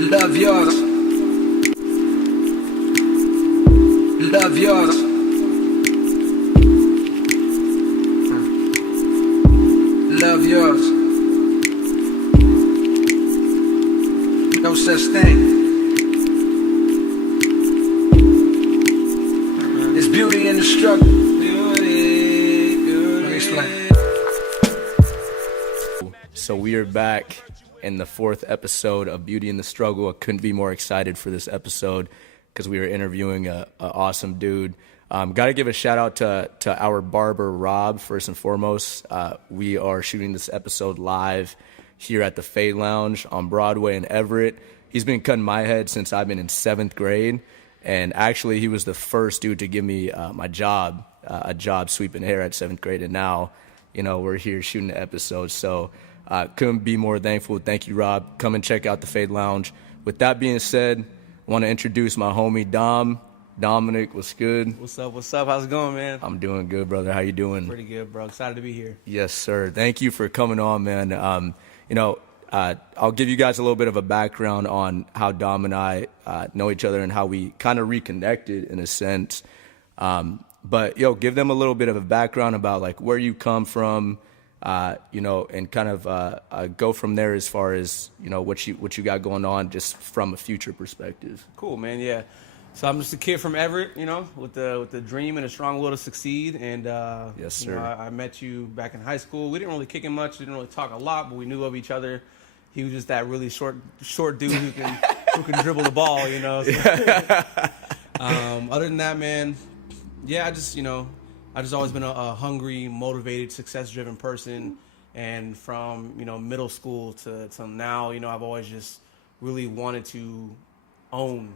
Love yours. Love yours. Love yours. No such thing. It's beauty in the struggle. Let me explain. So we are back in the 4th episode of Beauty in the Struggle. I couldn't be more excited for this episode because we were interviewing a awesome dude. Got to give a shout out to our barber, Rob, first and foremost. We are shooting this episode live here at the Fade Lounge on Broadway in Everett. He's been cutting my head since I've been in 7th grade. And actually, he was the first dude to give me my job, a job sweeping hair at 7th grade. And now, you know, we're here shooting the episode. So couldn't be more thankful. Thank you, Rob. Come and check out the Fade Lounge. With that being said, I want to introduce my homie, Dominick. What's good? What's up? What's up? How's it going, man? I'm doing good, brother. How you doing? Pretty good, bro. Excited to be here. Yes, sir. Thank you for coming on, man. I'll give you guys a little bit of a background on how Dom and I know each other and how we kind of reconnected in a sense. But give them a little bit of a background about like where you come from, and kind of go from there as far as what you got going on just from a future perspective. Cool, man. Yeah. So I'm just a kid from Everett, with the dream and a strong will to succeed. And yes, sir. I met you back in high school. We didn't really kick it much. We didn't really talk a lot, but we knew of each other. He was just that really short dude who can dribble the ball, So, other than that, man, yeah, I just always been a hungry, motivated, success-driven person. And from, middle school to now, I've always just really wanted to own,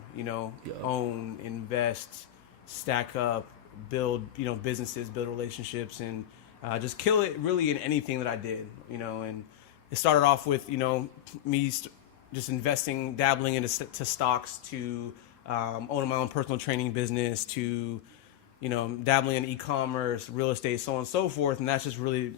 own, invest, stack up, build, businesses, build relationships, and just kill it really in anything that I did, and it started off with, me just investing, dabbling into stocks to owning my own personal training business to, dabbling in e-commerce, real estate, so on and so forth. And that's just really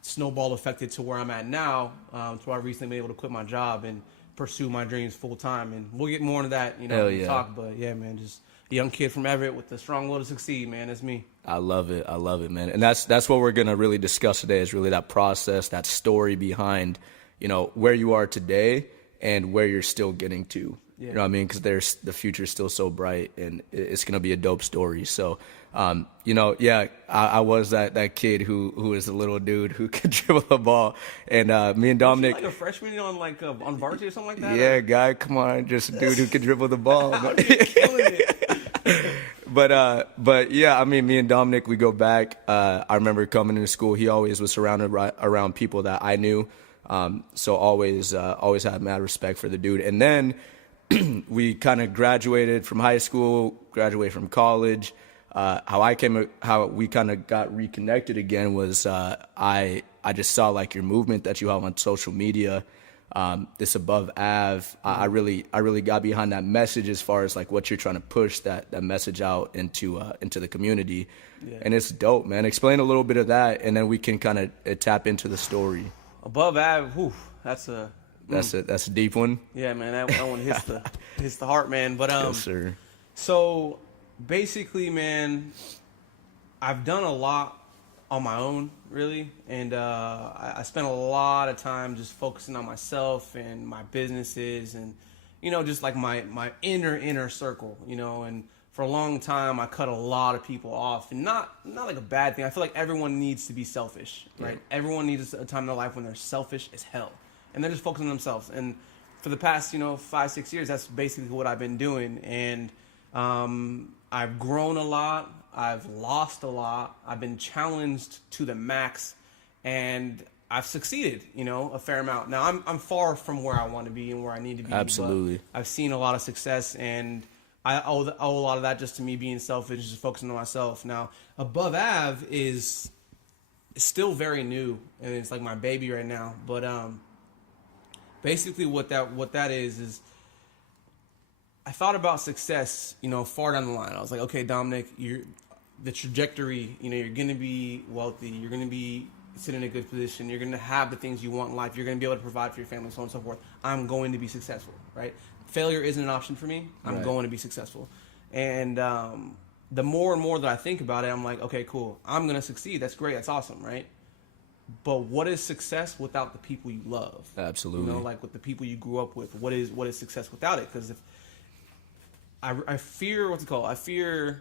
snowball affected to where I'm at now. So I've recently been able to quit my job and pursue my dreams full time. And we'll get more into that, when we talk. But yeah, man, just a young kid from Everett with a strong will to succeed, man. That's me. I love it, man. And that's what we're going to really discuss today is really that process, that story behind, where you are today and where you're still getting to. Yeah. You know what I mean? Because the future's still so bright, and it's going to be a dope story. So, I was that kid who is a little dude who could dribble the ball. And me and Dominick. Like a freshman on varsity or something like that? Yeah, guy, come on. Just a dude who could dribble the ball. Killing it. But yeah, I mean, me and Dominick, we go back. I remember coming into school. He always was surrounded around people that I knew. So always had mad respect for the dude. And then we kind of graduated from high school, graduated from college. How we kind of got reconnected again was I just saw like your movement that you have on social media, this Above Ave. I really got behind that message as far as like what you're trying to push that message out into the community, and it's dope, man. Explain a little bit of that, and then we can kind of tap into the story. Above Ave, whew, that's a deep one. Yeah, man, that one hits the heart, man. But yes, sir. So basically, man, I've done a lot on my own, really, and I spent a lot of time just focusing on myself and my businesses, and just like my inner circle, and for a long time I cut a lot of people off, and not like a bad thing. I feel like everyone needs to be selfish, right? Yeah. Everyone needs a time in their life when they're selfish as hell, and they're just focusing on themselves. And for the past 5-6 years, that's basically what I've been doing, and I've grown a lot. I've lost a lot. I've been challenged to the max, and I've succeeded, a fair amount. Now I'm far from where I want to be and where I need to be. Absolutely. But I've seen a lot of success, and I owe a lot of that just to me being selfish, just focusing on myself. Now, Above Ave is still very new, and it's like my baby right now. But basically, what that is I thought about success, far down the line. I was like, okay, Dominick, the trajectory, you're going to be wealthy, you're going to be sit in a good position. You're going to have the things you want in life. You're going to be able to provide for your family, so on and so forth. I'm going to be successful, right? Failure isn't an option for me. I'm going to be successful. And the more and more that I think about it, I'm like, okay, cool. I'm going to succeed. That's great. That's awesome, right? But what is success without the people you love? Absolutely. You know, like with the people you grew up with. What is success without it? Because if I fear, what's it called? I fear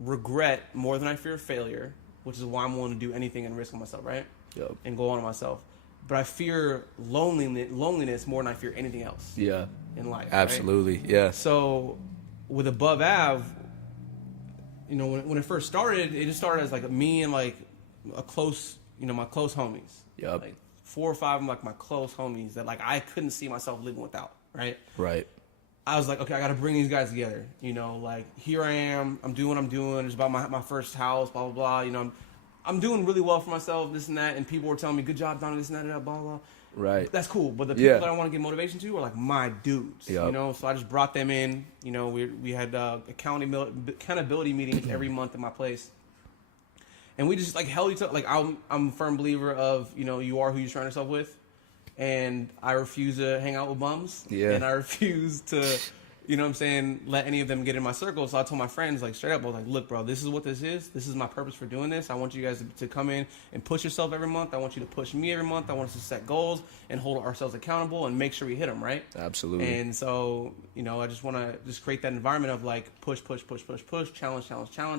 regret more than I fear failure, which is why I'm willing to do anything and risk on myself, right? Yep. And go on myself. But I fear loneliness more than I fear anything else. Yeah. In life. Absolutely. Right? Yeah. So with Above Av, you know, when it first started, it just started as like me and like a close, you know, my close homies. Yep. Like 4 or 5 of them, like my close homies that like I couldn't see myself living without, right? Right. I was like, okay, I got to bring these guys together. You know, like here I am. I'm doing what I'm doing. It's about my first house, blah, blah, blah. You know, I'm doing really well for myself, this and that. And people were telling me, good job, Dominick, this and that, blah, blah, blah. Right. That's cool. But the people that I want to give motivation to are like my dudes, Yep. you know? So I just brought them in. You know, we had accountability meetings every month at my place. And we just like held each other. Like I'm a firm believer of, you know, you are who you surround yourself with. And I refuse to hang out with bums. Yeah. And I refuse to, you know what I'm saying, let any of them get in my circle. So I told my friends, like, straight up, I was like, look, bro, this is what this is. This is my purpose for doing this. I want you guys to come in and push yourself every month. I want you to push me every month. I want us to set goals and hold ourselves accountable and make sure we hit them, right? Absolutely. And so, you know, I just want to just create that environment of, like, push, challenge,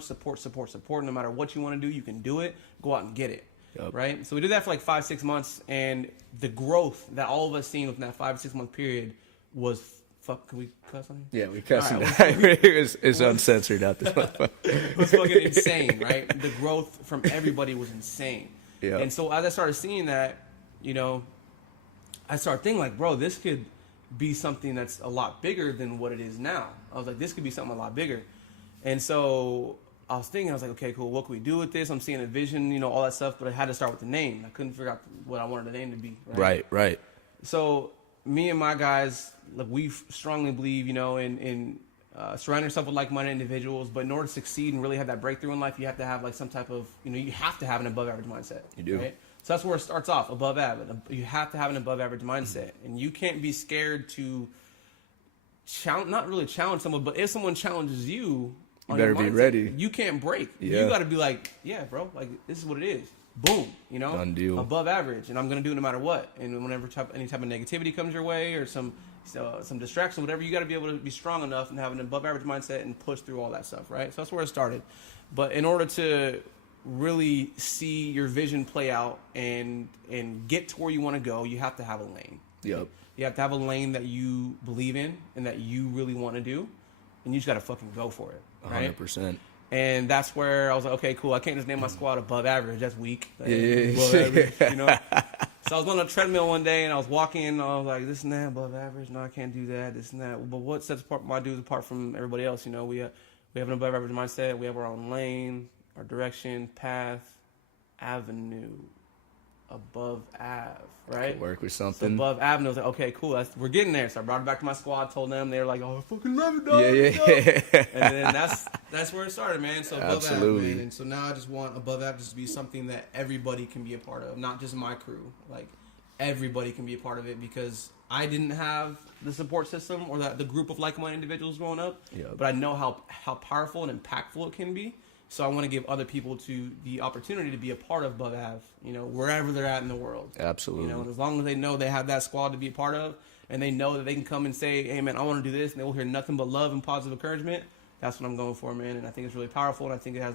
support. No matter what you want to do, you can do it. Go out and get it. Yep. Right? So we did that for like 5-6 months, and the growth that all of us seen within that 5-6 month period was can we cuss on here? Yeah, we cuss on right, it's uncensored out this motherfucker. It was fucking insane, right? The growth from everybody was insane. Yeah. And so as I started seeing that, you know, I started thinking like, bro, this could be something that's a lot bigger than what it is now. I was like, this could be something a lot bigger. And so I was thinking, I was like, okay, cool, what can we do with this? I'm seeing a vision, you know, all that stuff, but I had to start with the name. I couldn't figure out what I wanted the name to be. Right. So me and my guys, like, we strongly believe, you know, in surrounding yourself with like-minded individuals. But in order to succeed and really have that breakthrough in life, you have to have like some type of, you know, you have to have an above-average mindset. You do. Right? So that's where it starts off, above average. You have to have an above-average mindset, and you can't be scared to not really challenge someone, but if someone challenges you, you better be ready. You can't break. Yeah. You got to be like, yeah, bro, like this is what it is. Boom, you know, done deal. Above average, and I'm gonna do it no matter what. And whenever any type of negativity comes your way or some distraction, whatever, you got to be able to be strong enough and have an above average mindset and push through all that stuff, right? So that's where it started. But in order to really see your vision play out and get to where you want to go, you have to have a lane. Yep. You have to have a lane that you believe in and that you really want to do, and you just got to fucking go for it, right? 100%. And that's where I was like, okay, cool. I can't just name my squad above average. That's weak. Yeah. Above average, you know. So I was on a treadmill one day, and I was walking, and I was like, this and that, above average. No, I can't do that, this and that. But what sets my dudes apart from everybody else? You know, we have an above average mindset. We have our own lane, our direction, path, avenue, above Av, right? Could work with So something. above avenue, I was like, okay, cool. We're getting there. So I brought it back to my squad, told them. They were like, oh, I fucking love it, dog. Yeah. And then that's where it started, man. So above Absolutely. Av, man. And so now I just want above Av just to be something that everybody can be a part of, not just my crew. Like, everybody can be a part of it, because I didn't have the support system or the group of like-minded individuals growing up. Yep. But I know how powerful and impactful it can be. So I want to give other people the opportunity to be a part of Above Av, you know, wherever they're at in the world. Absolutely. You know, and as long as they know they have that squad to be a part of, and they know that they can come and say, hey, man, I want to do this, and they will hear nothing but love and positive encouragement, that's what I'm going for, man. And I think it's really powerful, and I think it has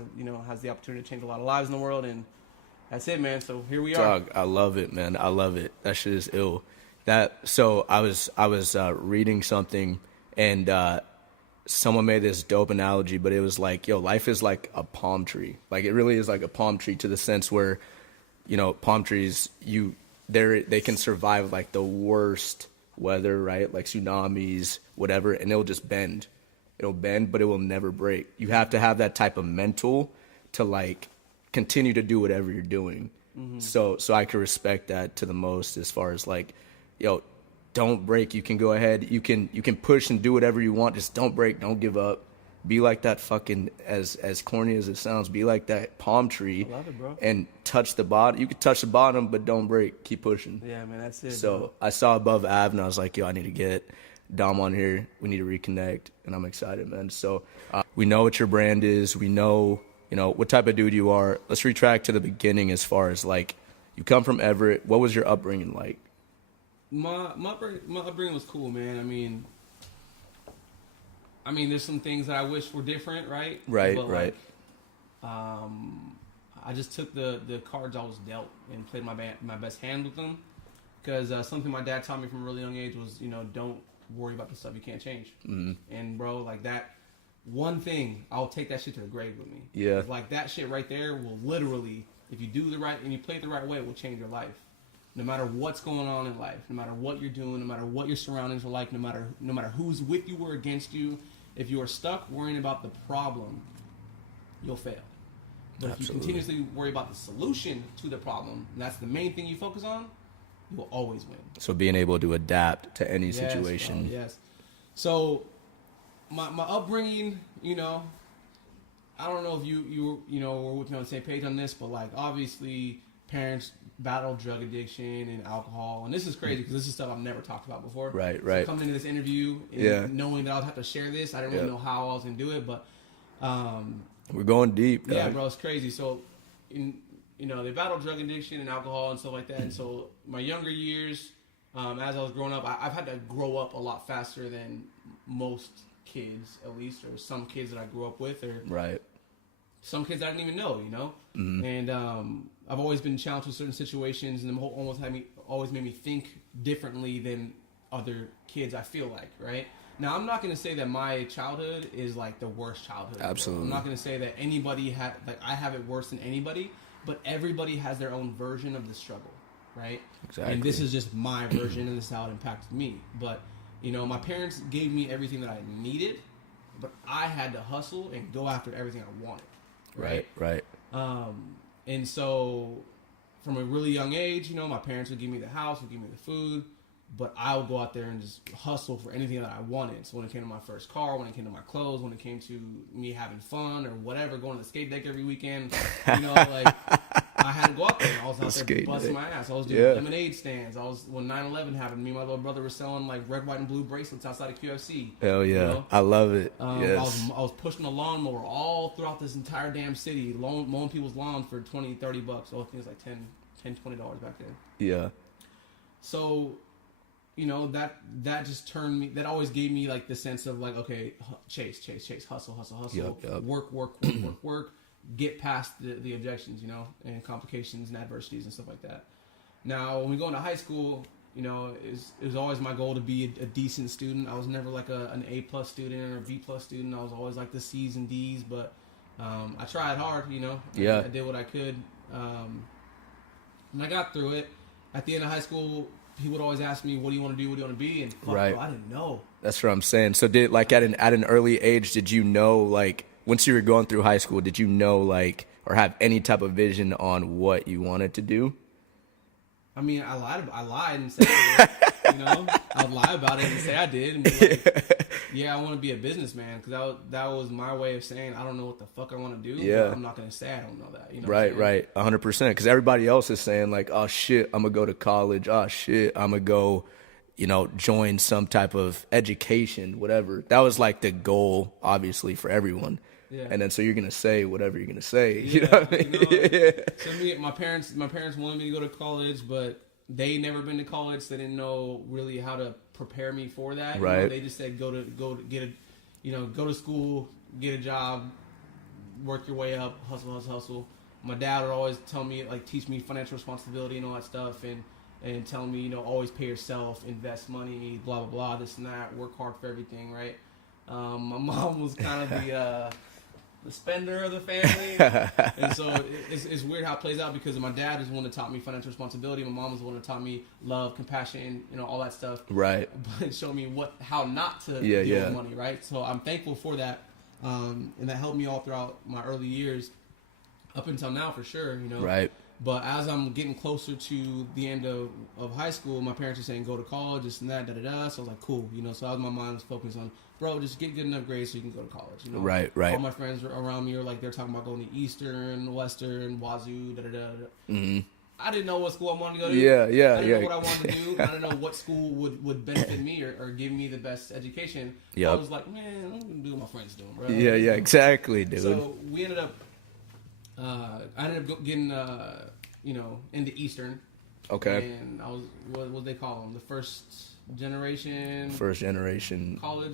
the opportunity to change a lot of lives in the world, and that's it, man. So here we are. Dog, I love it, man. I love it. That shit is ill. So I was reading something, and someone made this dope analogy, but it was like, yo, life is like a palm tree. Like, it really is like a palm tree, to the sense where, you know, palm trees, they can survive like the worst weather, right? Like tsunamis, whatever, and it'll just bend. It'll bend, but it will never break. You have to have that type of mental to like continue to do whatever you're doing. Mm-hmm. So I can respect that to the most, as far as like, yo, don't break. You can go ahead. You can push and do whatever you want. Just don't break. Don't give up. be like that fucking, as corny as it sounds, be like that palm tree. I love it, bro. And touch the bottom. You can touch the bottom, but don't break. Keep pushing. Yeah, man, that's it. So bro. I saw Above Ave, and I was like, yo, I need to get Dom on here. We need to reconnect, and I'm excited, man. So we know what your brand is. We know, what type of dude you are. Let's retract to the beginning as far as, like, you come from Everett. What was your upbringing like? My upbringing was cool, man. I mean, there's some things that I wish were different, right? Right, but, right. Like, I just took the cards I was dealt and played my best hand with them. Because something my dad taught me from a really young age was, don't worry about the stuff you can't change. Mm-hmm. And bro, like that one thing, I'll take that shit to the grave with me. Yeah. Like that shit right there will literally, if you do the right and you play it the right way, it will change your life. No matter what's going on in life, no matter what you're doing, no matter what your surroundings are like, no matter who's with you or against you, if you are stuck worrying about the problem, you'll fail. But if you continuously worry about the solution to the problem, and that's the main thing you focus on, you will always win. So being able to adapt to any situation. Bro, yes. So my upbringing, I don't know if you were with me on the same page on this, but like obviously parents battle drug addiction and alcohol, and this is crazy because this is stuff I've never talked about before. Right. So coming into this interview and knowing that I would have to share this, I didn't really know how I was gonna do it, but we're going deep. Yeah, bro, it's crazy. So they battle drug addiction and alcohol and stuff like that. And so my younger years, as I was growing up, I've had to grow up a lot faster than most kids, at least, or some kids that I grew up with, or right. Some kids I didn't even know, Mm-hmm. And I've always been challenged with certain situations, and always made me think differently than other kids, I feel like, right? Now, I'm not going to say that my childhood is like the worst childhood. Absolutely. I'm not going to say that I have it worse than anybody, but everybody has their own version of the struggle, right? Exactly. And this is just my version, and this is how it impacted me. But, my parents gave me everything that I needed, but I had to hustle and go after everything I wanted. Right. And so from a really young age, my parents would give me the house, would give me the food, but I would go out there and just hustle for anything that I wanted. So when it came to my first car, when it came to my clothes, when it came to me having fun or whatever, going to the skate deck every weekend, like I had to go out there. I was out there busting my ass. I was doing lemonade stands. When 9/11 happened, me and my little brother were selling like red, white, and blue bracelets outside of QFC. Hell yeah. I love it. Yes. I was pushing a lawnmower all throughout this entire damn city, mowing people's lawns for $20, $30. I think it was like $10, $20 back then. Yeah. So, that just turned me, that always gave me like the sense of like, okay, chase, hustle. Yep. Work. Get past the objections, and complications and adversities and stuff like that. Now, when we go into high school, it was always my goal to be a decent student. I was never like an A+ student or a B+ student. I was always like the C's and D's, but I tried hard, Yeah. I did what I could. And I got through it. At the end of high school, he would always ask me, what do you want to do? What do you want to be? And fuck, right. bro, I didn't know. That's what I'm saying. So did like at an early age, did you know, like once you were going through high school, did you know like, or have any type of vision on what you wanted to do? I mean, I lied and said I did, I'd lie about it and say I did. And be like, yeah, I want to be a businessman, because that was my way of saying I don't know what the fuck I want to do. Yeah. But I'm not going to say I don't know that. Right. 100%. Because everybody else is saying like, oh shit, I'm going to go to college. Oh shit, I'm going to go, join some type of education, whatever. That was like the goal, obviously, for everyone. Yeah. And then so you're gonna say whatever you're gonna say. You know what I mean? So my parents wanted me to go to college, but they never been to college. So they didn't know really how to prepare me for that. Right. They just said go to school, get a job, work your way up, hustle. My dad would always tell me, like, teach me financial responsibility and all that stuff, and tell me, always pay yourself, invest money, blah blah blah, this and that, work hard for everything, right? My mom was kind of the spender of the family, and so it's weird how it plays out, because my dad is the one that taught me financial responsibility. My mom was the one that taught me love, compassion, all that stuff. Right. But showed me how not to deal with money, right? So I'm thankful for that, and that helped me all throughout my early years, up until now for sure, Right. But as I'm getting closer to the end of high school, my parents are saying go to college, this and that, da. So I was like, cool, you know. So my mind was focused on, bro, just get good enough grades so you can go to college, you know. Right. All my friends around me are like, they're talking about going to Eastern, Western, Wazoo, da. Mm-hmm. I didn't know what school I wanted to go to. Yeah. I didn't know what I wanted to do. I didn't know what school would benefit me or give me the best education. Yep. I was like, man, I'm gonna do what my friends doing, bro. Yeah, exactly, dude. So we ended up. I ended up getting, into Eastern. Okay. And I was what they call them, the first generation college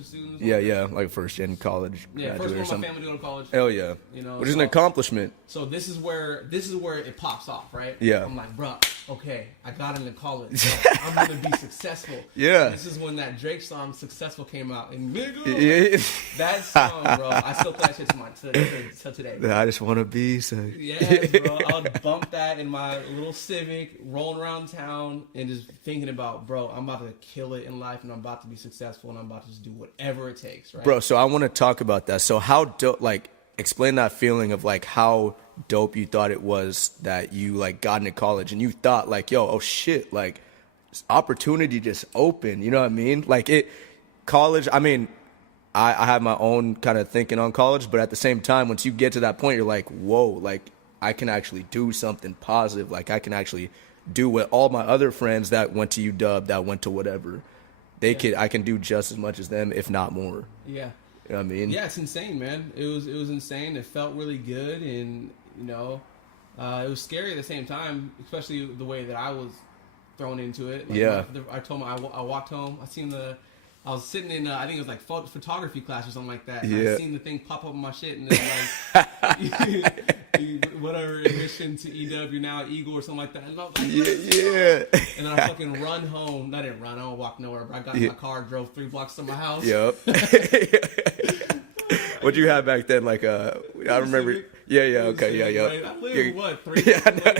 students. Yeah, like first gen college. Yeah, first one in my family going to college. Hell yeah. You know, which is an accomplishment. So this is where it pops off, right? Yeah. I'm like, bro, okay, I got into college. I'm gonna be successful. Yeah. This is when that Drake song "Successful" came out, and nigga, Yeah. that song, bro, I still play that shit to today. I just want to be so. Yeah, bro, I'll bump that in my little Civic, rolling around town, and just thinking about, bro, I'm about to kill it in life, and I'm about to be successful, and I'm about to just do whatever it takes, right? Bro, so I want to talk about that. So how dope, like, explain that feeling of like how dope you thought it was that you like got into college and you thought like, yo, oh shit, like opportunity just opened, you know what I mean? Like college, I mean, I have my own kind of thinking on college, but at the same time, once you get to that point, you're like, whoa, like I can actually do something positive. Like I can actually do what all my other friends that went to UW, that went to whatever, I can do just as much as them, if not more. Yeah. You know what I mean? Yeah, it's insane, man. It was insane. It felt really good, and it was scary at the same time, especially the way that I was thrown into it. Like, yeah. I told him I walked home. I was sitting in I think it was like photography class or something like that. And yeah. I seen the thing pop up on my shit, and then like whatever admission to EW now Eagle or something like that. And I was like, yeah. And then I fucking run home. I didn't run. I don't walk nowhere. But I got in my car, drove 3 blocks to my house. Yep. What'd you have back then? Like I remember. Yeah. Okay. Yeah. Right? I lived 3 blocks away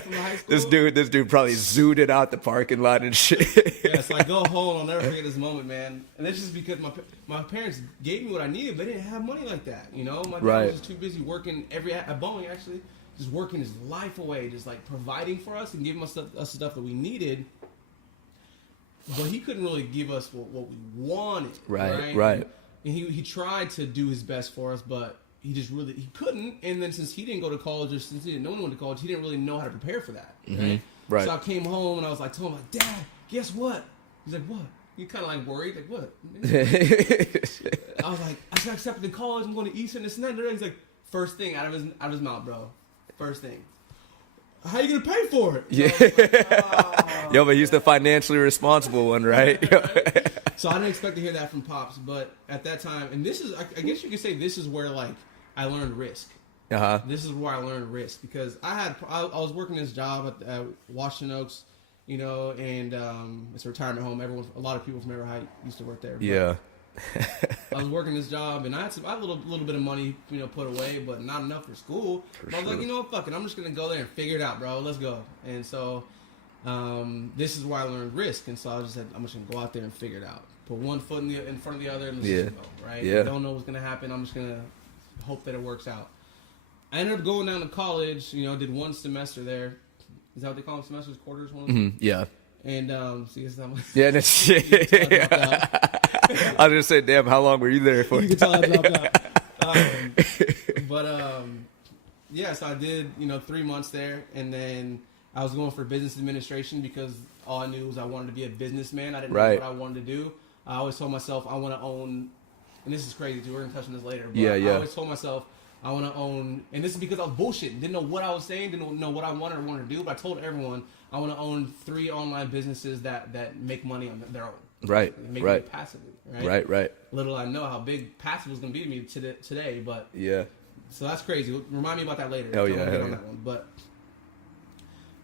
from high school. This dude probably zooted out the parking lot and shit. Yeah, so I go home. I'll never forget this moment, man. And it's just because my parents gave me what I needed, but they didn't have money like that. You know, my dad was just too busy working at Boeing actually, just working his life away, just like providing for us and giving us stuff that we needed. But he couldn't really give us what we wanted. Right. And he tried to do his best for us, but he couldn't. And then since he didn't go to college, or since he didn't know anyone to college, he didn't really know how to prepare for that. Right. So I came home and I was like, told him like, Dad, guess what? He's like, what? He kind of like worried, like what? I was like, I got accepted to college. I'm going to Eastern. This and that. He's like, first thing out of his mouth, bro. First thing. How you gonna pay for it? Yeah. Like, yo, but he's the financially responsible one, right? So I didn't expect to hear that from Pops, but at that time, and this is, I guess you could say this is where like I learned risk. This is where I learned risk because I was working this job at Washington Oaks, and it's a retirement home. A lot of people from Ever Height used to work there. Yeah. I was working this job and I had a little bit of money, put away, but not enough for school. But I was like, you know what, fuck it, I'm just gonna go there and figure it out, bro. Let's go. And so, this is where I learned risk. And so I just said, I'm just gonna go out there and figure it out. Put one foot in front of the other and let's just go, right? Yeah. I don't know what's gonna happen. I'm just gonna hope that it works out. I ended up going down to college. Did one semester there. Is that what they call them? Semesters, quarters, one. Mm-hmm. Yeah. And see, it's not. Yeah. That's shit. I was just say, damn, how long were you there for? You can tell I dropped out. Yeah, so I did, 3 months there, and then I was going for business administration because all I knew was I wanted to be a businessman. I didn't know what I wanted to do. I always told myself I want to own, and this is crazy too, we're going to touch on this later, but I always told myself I want to own, and this is because I was bullshitting, didn't know what I was saying, didn't know what I wanted to do, but I told everyone I want to own 3 online businesses that make money on their own. Right. Make money passively. Right. Little I know how big passive was going to be to me today, but yeah. So that's crazy. Remind me about that later. Hell yeah. On that one. But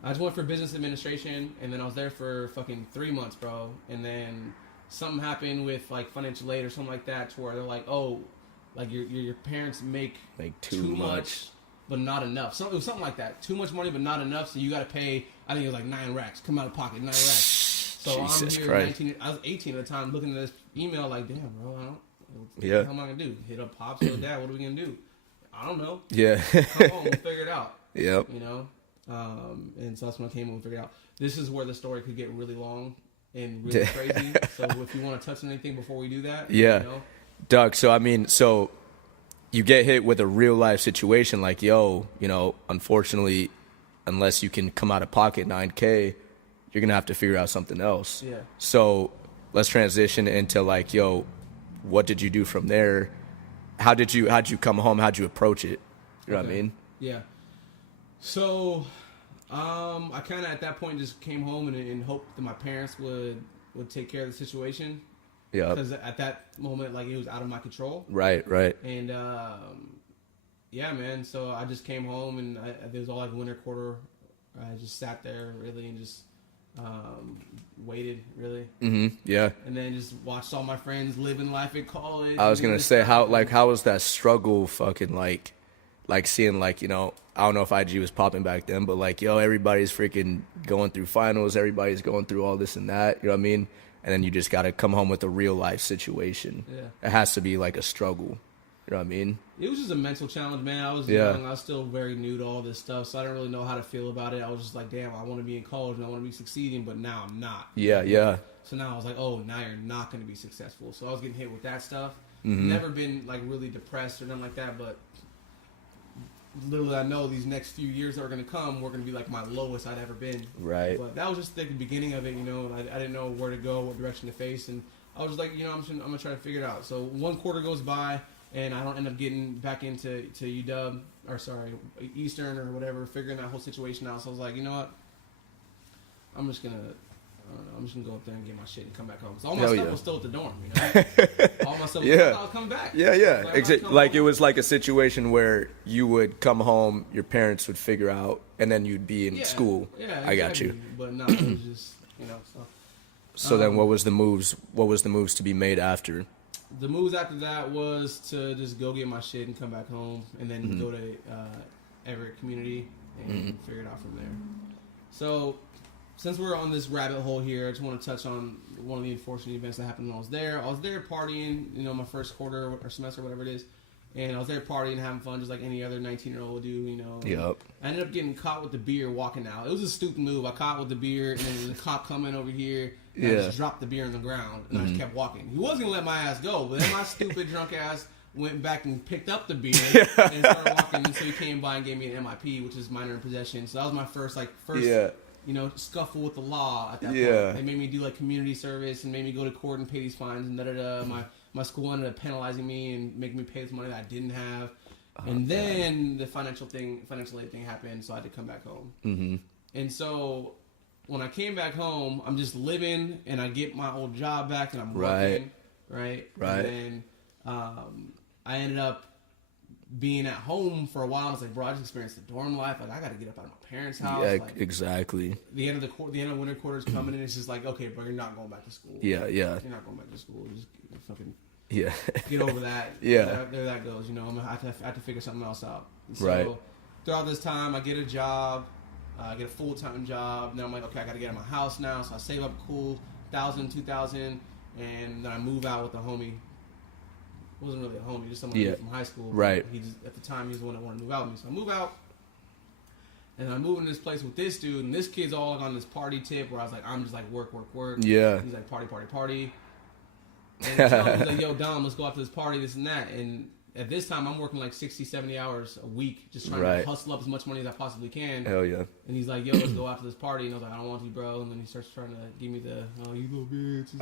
I just went for business administration, and then I was there for fucking 3 months, bro. And then something happened with like financial aid or something like that, to where they're like, oh, like your parents make too much, but not enough. It was something like that. Too much money, but not enough. So you got to pay. I think it was like 9 racks. Come out of pocket, 9 racks. So Jesus I'm here, Christ. 19. I was 18 at the time, looking at this email like, damn, bro, what the hell am I gonna do? Hit up Pops or Dad? What are we gonna do? I don't know. Yeah. Come on, we'll figure it out. Yep. And so that's when I came home and figured out this is where the story could get really long and really crazy. So if you want to touch on anything before we do that, yeah, you know? Doug. So I mean, so you get hit with a real life situation, like, yo, you know, unfortunately, unless you can come out of pocket $9K, you're gonna have to figure out something else. Yeah. So let's transition into like, yo, what did you do from there? How'd you come home? How'd you approach it? You know what I mean? Yeah. So, I kind of at that point just came home and hoped that my parents would take care of the situation. Yeah. Because at that moment, like, it was out of my control. Right. And yeah, man. So I just came home and it was all like winter quarter. I just sat there really and just waited really. Yeah. And then just watched all my friends living life at college. I was gonna say how was that struggle fucking like seeing like, you know, I don't know if IG was popping back then, but like, yo, everybody's freaking going through finals, everybody's going through all this and that, you know what I mean? And then you just gotta come home with a real life situation. Yeah. It has to be like a struggle. You know what I mean? It was just a mental challenge, man. I was young. I was still very new to all this stuff, so I didn't really know how to feel about it. I was just like, damn, I want to be in college and I want to be succeeding, but now I'm not. Yeah. So now I was like, oh, now you're not going to be successful. So I was getting hit with that stuff. Never been like really depressed or nothing like that, but little did I know these next few years that are going to come, we're going to be like my lowest I'd ever been. Right. But that was just like the beginning of it, you know. I didn't know where to go, what direction to face, and I was just like, you know, I'm going to try to figure it out. So one quarter goes by. And I don't end up getting back into UW, or sorry, Eastern or whatever, figuring that whole situation out. So I was like, you know what? I'm just gonna go up there and get my shit and come back home. So all my stuff was still at the dorm, you know. All my stuff was I was coming back. Yeah. Like it home. was like a situation where you would come home, your parents would figure out, and then you'd be in school. Yeah, exactly. I got you. But no, it was just, you know. So then, what was the moves? What was the moves to be made after? The moves after that was to just go get my shit and come back home, and then go to Everett Community and figure it out from there. So, since we're on this rabbit hole here, I just want to touch on one of the unfortunate events that happened when I was there. I was there partying, you know, my first quarter or semester, whatever it is, and I was there partying, having fun, just like any other 19-year-old would do, you know. Yep. I ended up getting caught with the beer walking out. It was a stupid move. I caught with the beer, and then there was a cop coming over here. I just dropped the beer on the ground, and I just kept walking. He wasn't going to let my ass go, but then my stupid drunk ass went back and picked up the beer and started walking until he came by and gave me an MIP, which is minor in possession. So that was my first you know, scuffle with the law at that point. They made me do, like, community service and made me go to court and pay these fines and da-da-da. My school ended up penalizing me and making me pay this money that I didn't have. And then the financial aid thing happened, so I had to come back home. And so when I came back home, I'm just living, and I get my old job back, and I'm working, right? And then I ended up being at home for a while. I was like, bro, I just experienced the dorm life. Like, I got to get up out of my parents' house. Yeah, like, exactly. The end of winter quarter is coming, and it's just like, okay, bro, you're not going back to school. Yeah. You're not going back to school. Just fucking get over that. Yeah. There that goes. You know, I have to figure something else out. So throughout this time, I get a job. I get a full-time job. Then I'm like, okay, I got to get out of my house now. So I save up a cool $1,000, $2,000, and then I move out with a homie. Wasn't really a homie, just someone from high school. Right. He just, at the time, he was the one that wanted to move out with me. So I move out, and I move in this place with this dude, and this kid's all like on this party tip where I was like, I'm just like work. Yeah. He's like party. And so he's like, yo, Dom, let's go out to this party, this and that. And at this time, I'm working like 60, 70 hours a week, just trying to hustle up as much money as I possibly can. Hell yeah. And he's like, yo, let's go out to this party. And I was like, I don't want to, bro. And then he starts trying to give me the, oh, you little bitch. So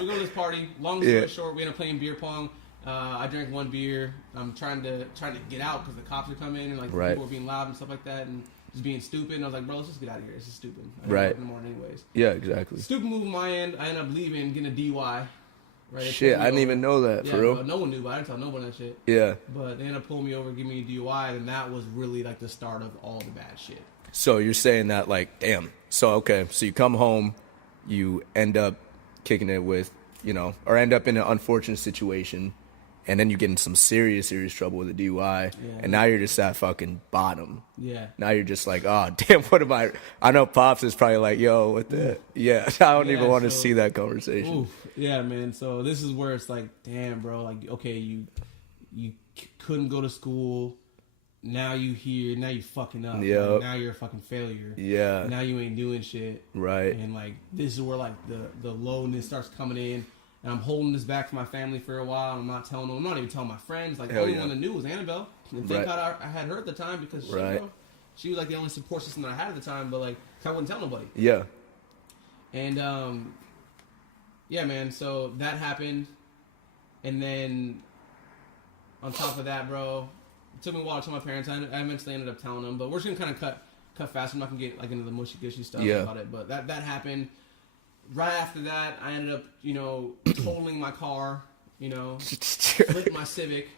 we go to this party. Long story short, we end up playing beer pong. I drank one beer. I'm trying to get out because the cops are coming and like people are being loud and stuff like that and just being stupid. And I was like, bro, let's just get out of here. This is stupid. I didn't work in the morning anyways. Yeah, exactly. Stupid move on my end. I end up leaving, getting a DUI. Right? Shit, I didn't even know that, for real. No one knew, but I didn't tell nobody that shit. Yeah. But they ended up pulling me over, giving me a DUI, and that was really like the start of all the bad shit. So you're saying that, like, damn. So, okay, so you come home, you end up kicking it with, you know, or end up in an unfortunate situation, and then you get in some serious trouble with a DUI, and now you're just at fucking bottom. Yeah. Now you're just like, oh, damn, what am I know Pops is probably like, yo, what the, I don't even want to see that conversation. Oof. Yeah, man, so this is where it's like, damn, bro, like, okay, you couldn't go to school, now you fucking up. Yep. Like, now you're a fucking failure. Yeah. Now you ain't doing shit. Right. And like this is where like the lowness starts coming in. And I'm holding this back from my family for a while. I'm not telling them. I'm not even telling my friends. Like the only one that knew was Annabelle. And thank God I had her at the time because she was like the only support system that I had at the time. But like I wouldn't tell nobody. Yeah. And yeah, man. So that happened, and then on top of that, bro, it took me a while to tell my parents. I eventually ended up telling them, but we're just gonna kind of cut fast. I'm not gonna get like into the mushy gushy stuff about it. But that happened. Right after that, I ended up, totaling my car, flipped my Civic.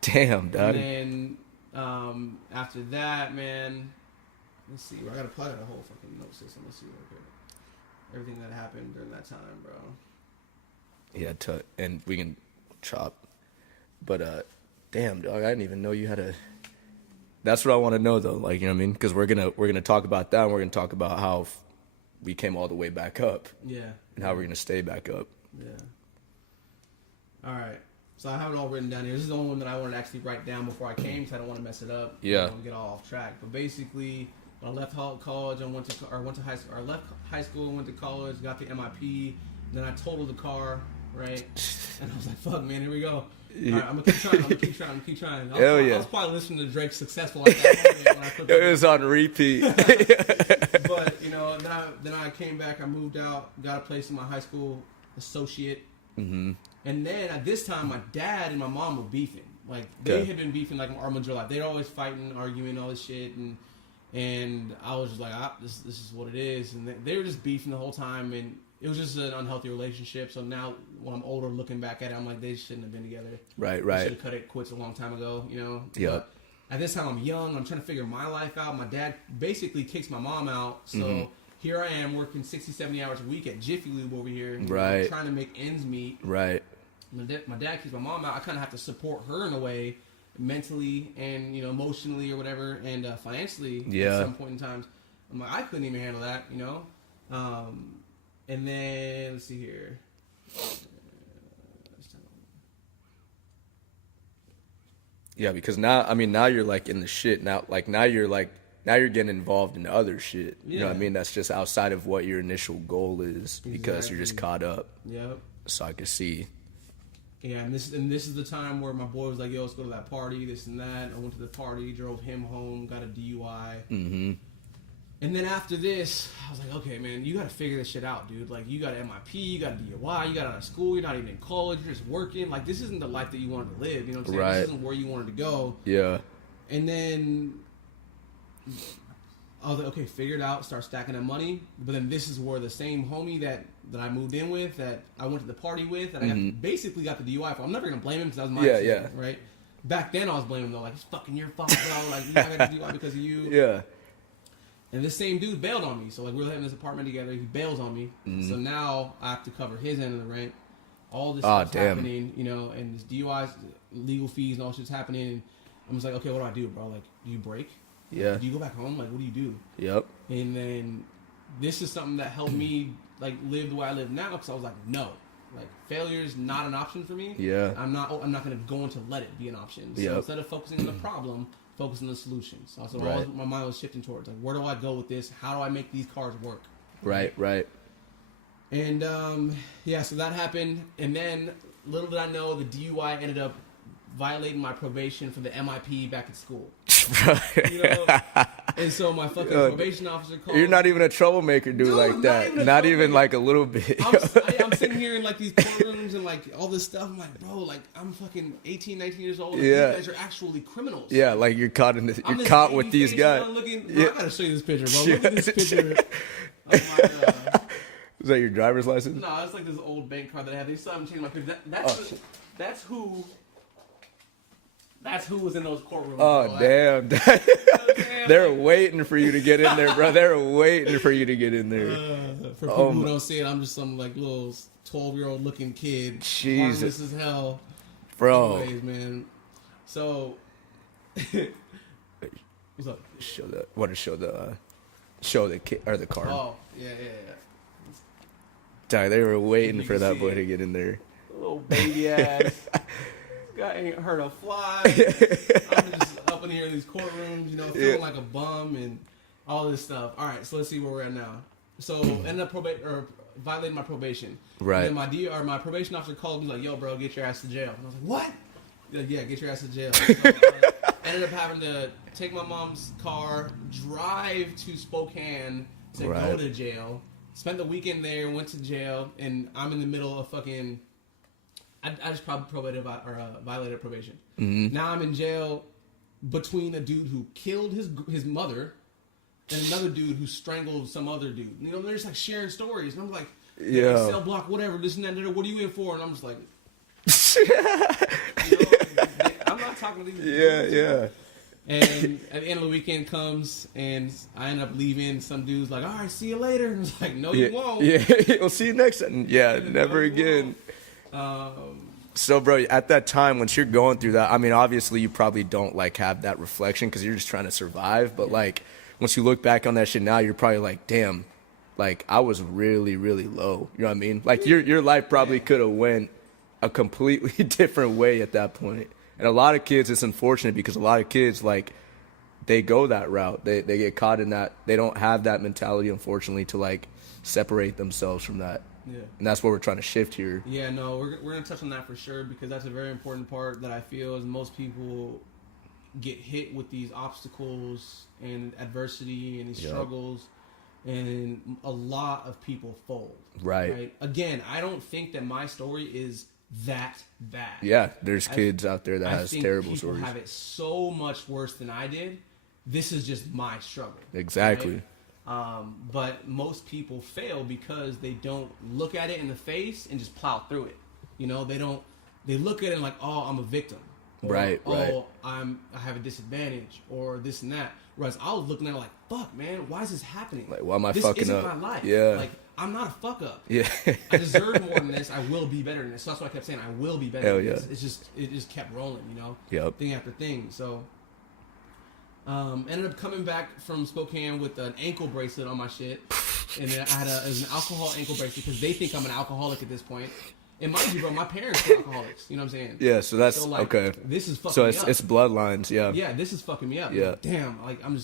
Damn, dog. And then after that, man, let's see. I got a whole fucking note system. Let's see real quick. Everything that happened during that time, bro. Yeah, and we can chop. But damn, dog, I didn't even know you had a. That's what I want to know, though. Like, you know what I mean? Because we're gonna talk about that, and we're gonna talk about how we came all the way back up. Yeah. And how we're gonna stay back up. Yeah. All right. So I have it all written down here. This is the only one that I wanted to actually write down before I came, because I don't want to mess it up. Yeah. I don't get all off track. But basically, when I left college, I went to high school. I left high school, went to college, got the MIP. Then I totaled the car, right? And I was like, "Fuck, man, here we go." Yeah. All right, I'm gonna keep trying. Hell yeah. I was probably listening to Drake "Successful" at that moment when I put It was on repeat. But then I came back. I moved out, got a place in my high school associate, and then at this time, my dad and my mom were beefing. Like they had been beefing like our major life. They're always fighting, arguing, all this shit, and I was just like, this is what it is. And they were just beefing the whole time, and it was just an unhealthy relationship. So now, when I'm older, looking back at it, I'm like, they shouldn't have been together. Right. They should have cut it quits a long time ago, Yeah. But at this time, I'm young. I'm trying to figure my life out. My dad basically kicks my mom out. So here I am working 60, 70 hours a week at Jiffy Lube over here. Right. Trying to make ends meet. Right. My dad kicks my mom out. I kind of have to support her in a way, mentally and, emotionally or whatever, and financially at some point in time. I'm like, I couldn't even handle that, And then, let's see here. Yeah, because now you're like in the shit. Now you're getting involved in other shit. You know what I mean? That's just outside of what your initial goal is because you're just caught up. Yep. So I could see. Yeah, and this is the time where my boy was like, "Yo, let's go to that party, this and that." I went to the party, drove him home, got a DUI. Mm-hmm. And then after this, I was like, "Okay, man, you got to figure this shit out, dude. Like, you got an MIP, you got a DUI, you got out of school, you're not even in college, you're just working. Like, this isn't the life that you wanted to live. You know what I'm saying? Right. This isn't where you wanted to go." Yeah. And then I was like, okay, figure it out, start stacking that money. But then this is where the same homie that I moved in with, that I went to the party with, that I basically got the DUI for. I'm never going to blame him because that was my decision, right? Back then I was blaming him though, like, it's fucking your fault, bro. Like, I got the DUI because of you. Yeah. And this same dude bailed on me. So, like, we were living in this apartment together. He bails on me. So now I have to cover his end of the rent. All this stuff's happening, and this DUI, legal fees and all shit's happening. And I'm just like, okay, what do I do, bro? Like, do you break? Yeah. Do you go back home? Like, what do you do? Yep. And then this is something that helped me, like, live the way I live now, because I was like, no. Like, failure is not an option for me. Yeah. I'm not going to go into let it be an option. So instead of focusing on the problem, focus on the solutions. So my mind was shifting towards, like, where do I go with this? How do I make these cars work? Right. And, so that happened. And then, little did I know, the DUI ended up violating my probation for the MIP back at school. And so my fucking probation officer called. You're not even a troublemaker, dude, like that. Not even like a little bit. I'm sitting here in like these courtrooms and like all this stuff. I'm like, bro, like I'm fucking 18, 19 years old. And Yeah. these guys are actually criminals. Yeah, like you're caught with these guys. I gotta show you this picture, bro. Look at this picture. Is that your driver's license? No, it's like this old bank card that I have. They still haven't changed my picture. That's who was in those courtrooms. Oh, bro. damn. They're waiting for you to get in there, bro. They're waiting for you to get in there. For people who don't see it, I'm just some like little 12-year-old looking kid. Jesus. Harmless as hell. Bro. Anyways, man. So, what's up? Show the kid or the card. Oh, yeah. Dog, they were waiting for that boy to get in there. Little baby ass. Guy ain't heard a fly. I'm just up up in here in these courtrooms, you know, feeling like a bum and all this stuff. All right, so let's see where we're at now. So ended up violating my probation. Right. And then my probation officer called me like, "Yo, bro, get your ass to jail." And I was like, "What?" Like, yeah, get your ass to jail. So, ended up having to take my mom's car, drive to Spokane to go to jail. Spent the weekend there, went to jail, and I'm in the middle of fucking. I just probably violated probation. Mm-hmm. Now I'm in jail between a dude who killed his mother and another dude who strangled some other dude. You know, they're just like sharing stories, and I'm like, yeah, cell block, whatever, this and that. What are you in for? And I'm just like, you know, I'm not talking to these. Yeah. And at the end of the weekend comes, and I end up leaving. Some dude's like, "All right, see you later." And I was like, "No, you won't." Yeah, we'll see you next time. Yeah, never again. So, bro, at that time, once you're going through that, I mean, obviously, you probably don't like have that reflection because you're just trying to survive. But like, once you look back on that shit now, you're probably like, "Damn, like I was really, really low." You know what I mean? Like your life probably could have went a completely different way at that point. And a lot of kids, it's unfortunate because a lot of kids, like, they go that route. They get caught in that. They don't have that mentality, unfortunately, to, like, separate themselves from that. Yeah. And that's what we're trying to shift here. Yeah, no, we're going to touch on that for sure because that's a very important part that I feel is most people get hit with these obstacles and adversity and these struggles, and a lot of people fold. Right? Again, I don't think that my story is that bad. Yeah, there's kids out there that has terrible stories. People have it so much worse than I did. This is just my struggle. Exactly. Right? But most people fail because they don't look at it in the face and just plow through it. You know, they look at it like, "Oh, I'm a victim." Or, right. I have a disadvantage or this and that. Whereas I was looking at it like, "Fuck, man, why is this happening? Like, why am I fucking up? This isn't my life. Yeah. Like, I'm not a fuck up. Yeah. I deserve more than this. I will be better than this." So that's what I kept saying. I will be better than this. It just kept rolling, you know? Yep. Thing after thing. So, ended up coming back from Spokane with an ankle bracelet on my shit. And then it was an alcohol ankle bracelet because they think I'm an alcoholic at this point. And mind you, bro, my parents are alcoholics. You know what I'm saying? Yeah, so that's, okay. This is fucking me up. So it's bloodlines, yeah. Yeah, this is fucking me up. Yeah. Like, damn, like, I'm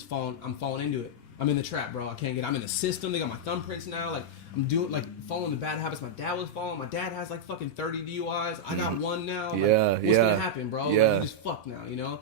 falling into it. I'm in the trap, bro. I'm in the system. They got my thumbprints now. Like, I'm doing, like, following the bad habits my dad was following. My dad has, like, fucking 30 DUIs. I got one now. Like, what's gonna happen, bro? Yeah. Like, you just fucked now, you know?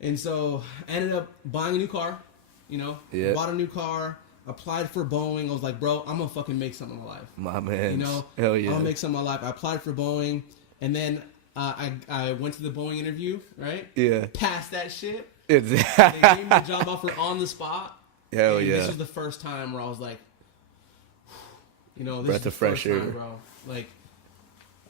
And so, I ended up buying a new car, you know? Yeah. Bought a new car. Applied for Boeing. I was like, bro, I'm gonna fucking make something of my life. My man. You know? Hell yeah. I'm gonna make something of my life. I applied for Boeing. And then I went to the Boeing interview, right? Yeah. Passed that shit. They gave me a job offer on the spot. Hell yeah. This was the first time where I was like, you know, this breath is the of fresh first air, time, bro. Like,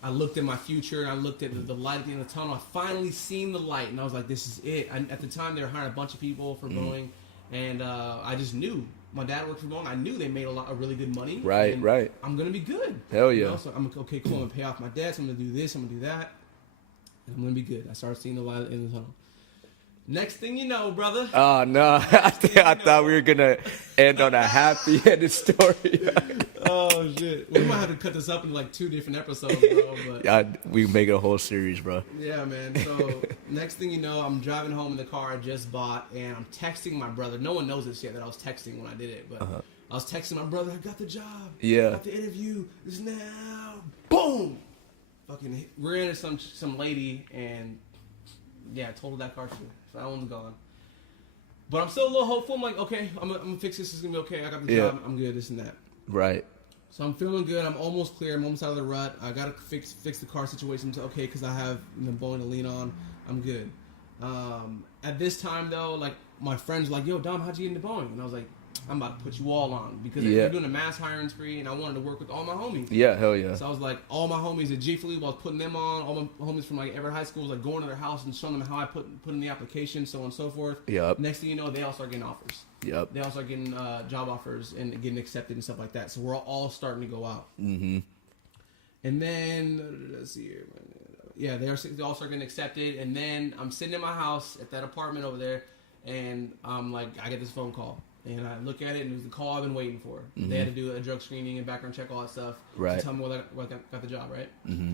I looked at my future and I looked at the light at the end of the tunnel. I finally seen the light, and I was like, this is it. At the time, they were hiring a bunch of people for Boeing, and I just knew. My dad worked for Boeing. I knew they made a really good money. Right. I'm gonna be good. Hell yeah. You know? So I'm okay, cool. I'm gonna pay off my debt. So I'm gonna do this. I'm gonna do that. And I'm gonna be good. I started seeing the light at the end of the tunnel. Next thing you know, brother. Oh, no. I thought we were going to end on a happy-ended story. Oh, shit. We might have to cut this up into, like, 2 different episodes, bro. But yeah, we make it a whole series, bro. Yeah, man. So, next thing you know, I'm driving home in the car I just bought, and I'm texting my brother. No one knows this yet that I was texting when I did it, but I was texting my brother, "I got the job. Yeah. I got the interview. This now." Boom! Fucking ran into some lady, and, yeah, totaled that car too. So that one's gone. But I'm still a little hopeful. I'm like, okay, I'm gonna fix this. It's gonna be okay. I got the job. I'm good. This and that. Right. So I'm feeling good. I'm almost clear. I'm almost out of the rut. I gotta fix the car situation. So okay, because I have Boeing to lean on. I'm good. At this time though, like my friends were like, "Yo, Dom, how'd you get into Boeing?" And I was like, "I'm about to put you all on because they're doing a mass hiring spree, and I wanted to work with all my homies." Yeah, hell yeah. So I was like, all my homies at G Fleet, I was putting them on. All my homies from like Everett High School was like going to their house and showing them how I put in the application, so on and so forth. Yep. Next thing you know, they all start getting offers. Yep. They all start getting job offers and getting accepted and stuff like that. So we're all starting to go out. Mm-hmm. And then let's see here. Yeah, they all start getting accepted, and then I'm sitting in my house at that apartment over there, and I'm like, I get this phone call. And I look at it, and it was the call I've been waiting for. Mm-hmm. They had to do a drug screening and background check, all that stuff. Right. To tell me whether I got the job, right? Mm-hmm.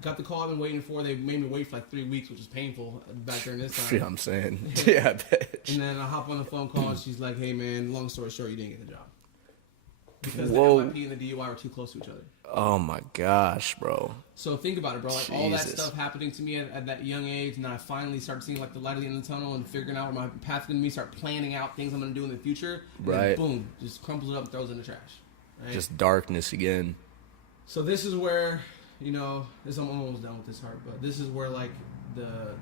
Got the call I've been waiting for. They made me wait for like 3 weeks, which was painful back during this time. Yeah, I'm saying. Yeah, I bet. And then I hop on the phone call and she's like, hey man, long story short, you didn't get the job. Because Whoa. the MIP and the DUI were too close to each other. Oh my gosh, bro. So think about it, bro. Like all that Jesus. stuff happening to me at that young age, and then I finally start seeing like the light at the end of the tunnel and figuring out where my path's gonna be, start planning out things I'm gonna do in the future. And Right. then boom, just crumples it up and throws it in the trash. Right? Just darkness again. So this is where, I'm almost done with this part, but this is where like the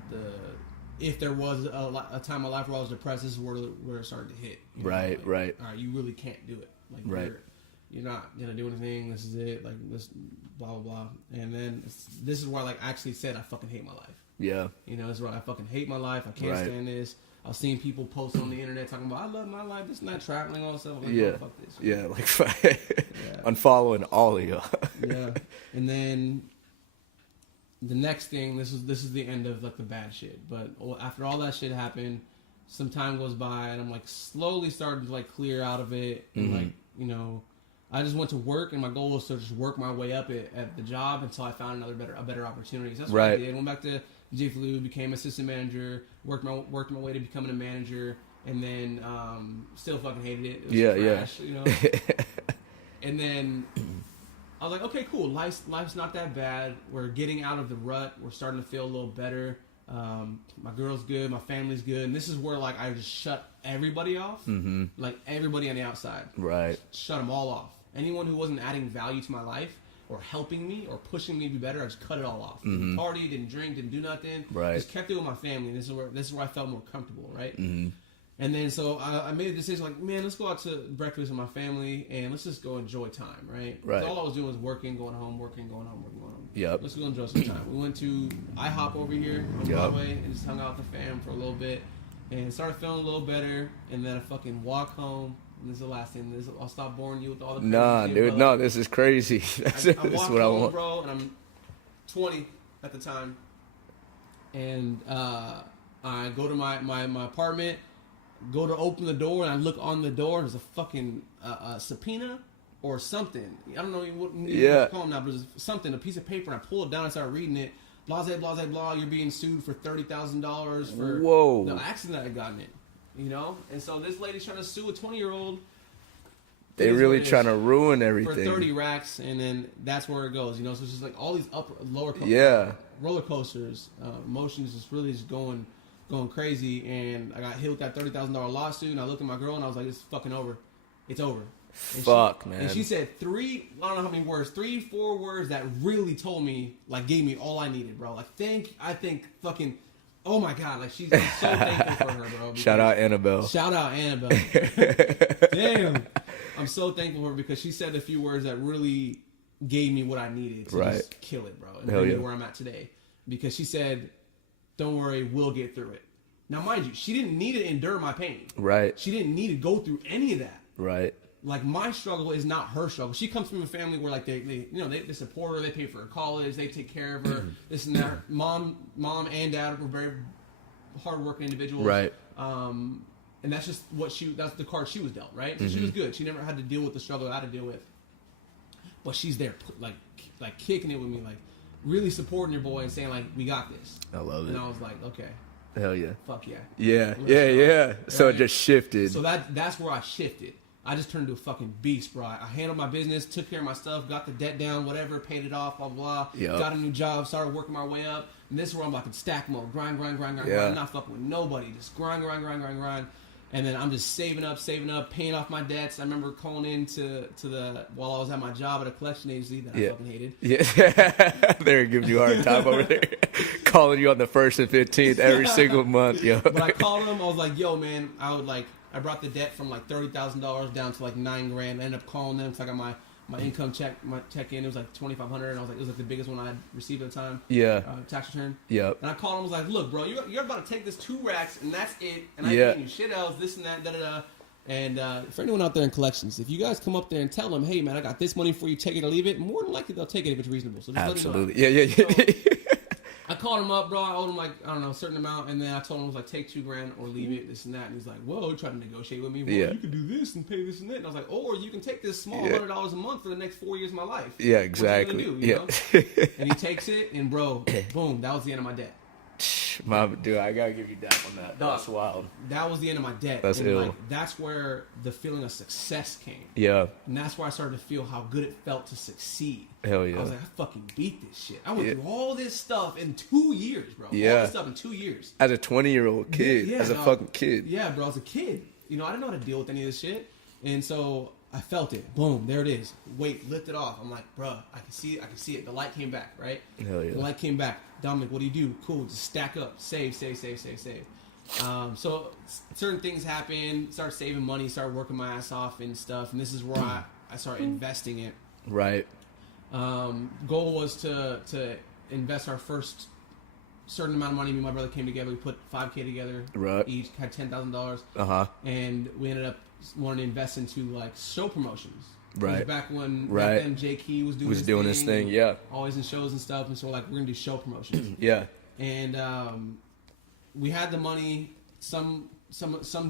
if there was a time in my life where I was depressed, this is where it started to hit. Right, like, right. All right, you really can't do it. Like, Right. You're not gonna do anything. This is it. Like this, blah blah blah. And then this is where I like actually said I fucking hate my life. Yeah. This is where I fucking hate my life. I can't Right. stand this. I was seeing people post on the internet talking about I love my life. This not traveling all this stuff. I'm like, Yeah. oh, fuck this. Yeah, like unfollowing all of you. Yeah. And then the next thing, this is the end of like the bad shit. But after all that shit happened, some time goes by and I'm like slowly starting to like clear out of it. And like, I just went to work and my goal was to just work my way up at the job until I found a better opportunity. So that's what I did. Went back to J Flu, became assistant manager, worked my way to becoming a manager, and then still fucking hated it. It was trash, And then I was like, okay, cool. Life's not that bad. We're getting out of the rut. We're starting to feel a little better. My girl's good. My family's good. And this is where like I just shut everybody off. Mm-hmm. Like everybody on the outside. Right. Shut them all off. Anyone who wasn't adding value to my life or helping me or pushing me to be better, I just cut it all off. Didn't party, didn't drink, didn't do nothing. Right. Just kept it with my family. And this is where I felt more comfortable, right? Mm-hmm. And then so I made a decision like, man, let's go out to breakfast with my family and let's just go enjoy time, right? Right. All I was doing was working, going home, working, going home, working, going home. Yep. Let's go enjoy some time. We went to IHOP over here on Broadway and just hung out with the fam for a little bit and started feeling a little better. And then I fucking walk home. And this is the last thing. I'll stop boring you with all the Nah, shit, dude, but, no, this is crazy. I This walked is what I home, want. bro, and I'm 20 at the time. And I go to my apartment, go to open the door, and I look on the door, and there's a fucking subpoena or something. I don't know what you call them now, but there's something, a piece of paper, and I pull it down and start reading it. Blah, blah, blah, blah, you're being sued for $30,000 for Whoa. the accident I got in. And so this lady's trying to sue a 20-year-old. They really trying to ruin everything. For 30 racks, and then that's where it goes, So it's just like all these roller coasters, emotions just really just going crazy. And I got hit with that $30,000 lawsuit, and I looked at my girl, and I was like, it's fucking over. It's over. And Man. And she said I don't know how many words, 3-4 words that really told me, like, gave me all I needed, bro. Like, fucking, oh my God, like, I'm so thankful for her, bro. Shout out Annabelle. Damn. I'm so thankful for her because she said a few words that really gave me what I needed to just kill it, bro. And bring me where I'm at today. Because she said, don't worry, we'll get through it. Now, mind you, she didn't need to endure my pain. Right. She didn't need to go through any of that. Right. Like, my struggle is not her struggle. She comes from a family where, like, they support her, they pay for her college, they take care of her, this and that. Mom and dad were very hardworking individuals. Right. And that's just that's the card she was dealt, right? So she was good. She never had to deal with the struggle I had to deal with. But she's there, like kicking it with me, like, really supporting your boy and saying, like, we got this. I love it. And I was like, okay. Hell yeah. Fuck yeah. Yeah. So it just shifted. So that's where I shifted. I just turned into a fucking beast, bro. I handled my business, took care of my stuff, got the debt down, whatever, paid it off, blah, blah, blah. Yep. Got a new job, started working my way up. And this is where I'm like in stack mode. Grind. Yeah. Not fucking with nobody. Just grind. And then I'm just saving up, paying off my debts. I remember calling in while I was at my job at a collection agency that I fucking hated. Yeah. They're giving you a hard time over there. Calling you on the 1st and 15th every single month, yo. But I called them. I was like, yo, man, I brought the debt from like $30,000 down to like $9,000. I ended up calling them because I got my income check in. It was like $2,500, and I was like, it was like the biggest one I had received at the time. Yeah. Tax return. Yep. And I called him. I was like, look, bro, you're about to take this 2 racks, and that's it. And I ain't getting you shit else, this and that, da da da. And for anyone out there in collections, if you guys come up there and tell them, hey man, I got this money for you, take it or leave it, more than likely they'll take it if it's reasonable. So just Absolutely. Let them know. Yeah. I called him up, bro. I owed him like, I don't know, a certain amount, and then I told him, I was like, take $2,000 or leave it, this and that. And he's like, whoa, he tried to negotiate with me. Well, you can do this and pay this and that. And I was like, or you can take this small $100 a month for the next 4 years of my life. Yeah, exactly. What you gonna do, you know? And he takes it, and bro, boom, that was the end of my debt. Dude, I gotta give you that on that. That's wild. That was the end of my debt. That's and ill. Like, that's where the feeling of success came. Yeah. And that's where I started to feel how good it felt to succeed. Hell yeah. I was like, I fucking beat this shit. I went through all this stuff in 2 years, bro. Yeah. All this stuff in 2 years. As a 20-year-old kid. As a fucking kid. Yeah, bro. As a kid. You know, I didn't know how to deal with any of this shit. And so I felt it. Boom. There it is. Weight lifted off. I'm like, bro, I can see it. I can see it. The light came back, right? Hell yeah. The light came back. Dominick, what do you do? Cool. Just stack up. Save. So certain things happen. Start saving money. Start working my ass off and stuff. And this is where I started investing it. Right. Goal was to invest our first certain amount of money. Me and my brother came together. We put $5,000 together. Right. Each had $10,000. And we ended up wanting to invest into like show promotions. Right. It was back when right. back then J Key was doing his thing. Yeah. Always in shows and stuff. And so like we're gonna do show promotions. Yeah. And we had the money. Some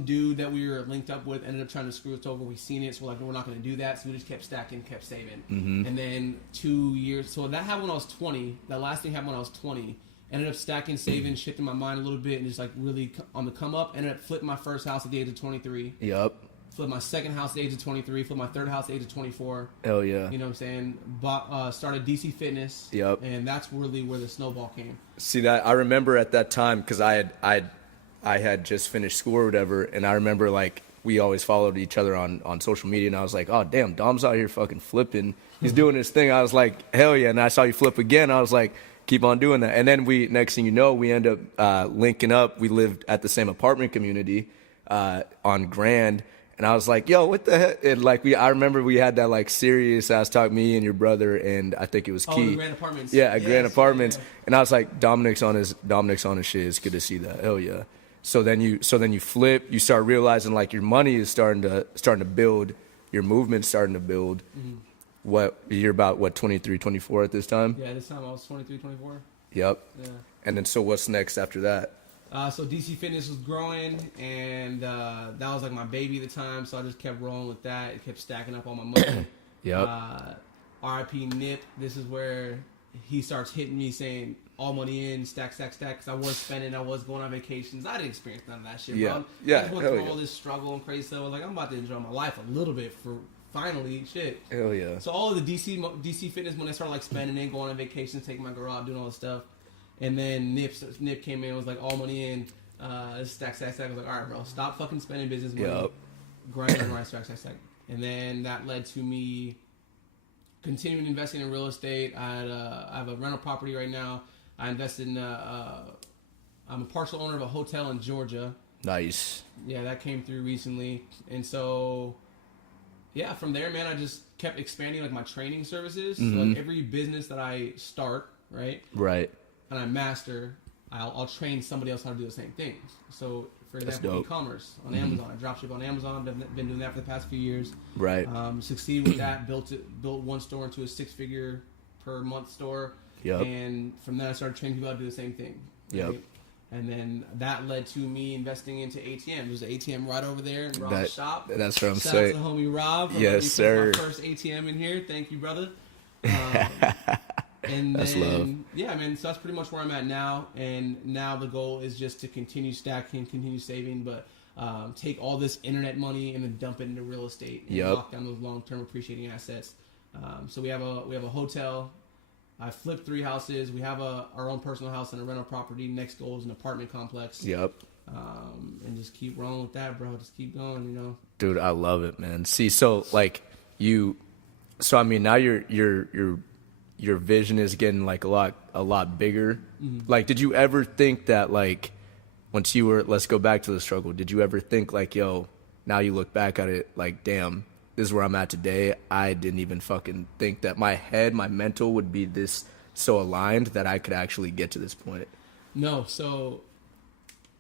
dude that we were linked up with ended up trying to screw us over. We seen it, so we're like, no, we're not going to do that. So we just kept stacking, kept saving. And then 2 years. So that happened when I was 20. That last thing happened when I was 20. Ended up stacking, saving, shifting my mind a little bit, and just like really on the come up. Ended up flipping my first house at the age of 23. Yep. Flipped my second house at the age of 23. Flipped my third house at the age of 24. Hell yeah. You know what I'm saying? Started DC Fitness. Yep. And that's really where the snowball came. See, that I remember at that time because I had just finished school or whatever, and I remember like we always followed each other on social media, and I was like, oh damn, Dom's out here fucking flipping. He's doing his thing. I was like, hell yeah. And I saw you flip again. I was like, keep on doing that. And then next thing you know, we end up linking up. We lived at the same apartment community on Grand. And I was like, yo, what the heck? And like I remember we had that like serious ass talk, me and your brother, and I think it was Key. Oh, Grand Apartments. Yeah, at Grand Apartments. Yeah. And I was like, Dominick's on his shit. It's good to see that. Hell yeah. So then you flip, you start realizing like your money is starting to build, your movement's starting to build. You're about 23, 24 at this time? Yeah, this time I was 23, 24. Yep. Yeah. And then so what's next after that? So DC Fitness was growing, and that was like my baby at the time, so I just kept rolling with that. It kept stacking up all my money. Yep. RIP Nip, this is where he starts hitting me saying, all money in, stack, because I was spending, I was going on vacations. I didn't experience none of that shit, bro. I just went through all this struggle and crazy stuff. I was like, I'm about to enjoy my life a little bit for finally, shit. Hell yeah. So all of the DC Fitness, when I started like spending and going on vacations, taking my girl out, doing all this stuff. And then Nip came in and was like, all money in, stack. I was like, all right, bro, stop fucking spending business money. Yep. Grind, stack. And then that led to me continuing investing in real estate. I have a rental property right now. I invested in, I'm a partial owner of a hotel in Georgia. Nice. Yeah, that came through recently. And so, yeah, from there, man, I just kept expanding like my training services. So like every business that I start, right? Right. And I master, I'll train somebody else how to do the same things. So, for example, e-commerce on Amazon. I dropship on Amazon. I've been doing that for the past few years. Right. Succeeded with that. Built one store into a 6-figure per month store. Yep. And from there, I started training people how to do the same thing. Right? Yep. And then that led to me investing into ATM. There's an ATM right over there in Rob's shop. That's what I'm Shout saying. out to homie Rob. Yes, sir. My first ATM in here. Thank you, brother. And that's then, love. yeah, man, so that's pretty much where I'm at now. And now the goal is just to continue stacking, continue saving, but take all this internet money and then dump it into real estate and lock down those long-term appreciating assets. So we have a hotel. I flipped 3 houses. We have our own personal house and a rental property. Next goal is an apartment complex. Yep. And just keep rolling with that, bro. Just keep going, you know. Dude, I love it, man. See, so like I mean, now your vision is getting like a lot bigger. Like, did you ever think that like once you were, let's go back to the struggle, did you ever think like, yo, now you look back at it like, damn, this is where I'm at today. I didn't even fucking think that my mental would be this so aligned that I could actually get to this point. No, so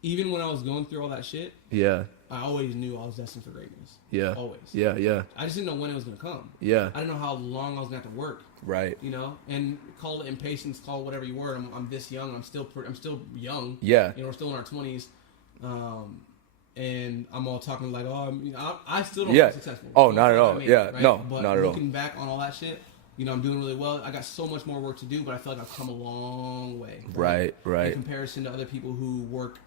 even when I was going through all that shit, Yeah. I always knew I was destined for greatness. Yeah. Always. Yeah. Yeah. I just didn't know when it was going to come. Yeah. I didn't know how long I was going to have to work. Right. You know, and call it impatience, call it whatever you were. I'm this young. I'm still young. Yeah. You know, we're still in our 20s. And I'm all talking like, oh, I still don't Yeah. feel successful. Oh, not at all. I mean, Yeah. right? No, but not at all. looking back on all that shit, you know, I'm doing really well. I got so much more work to do, but I feel like I've come a long way. Right. Right. In comparison to other people who work,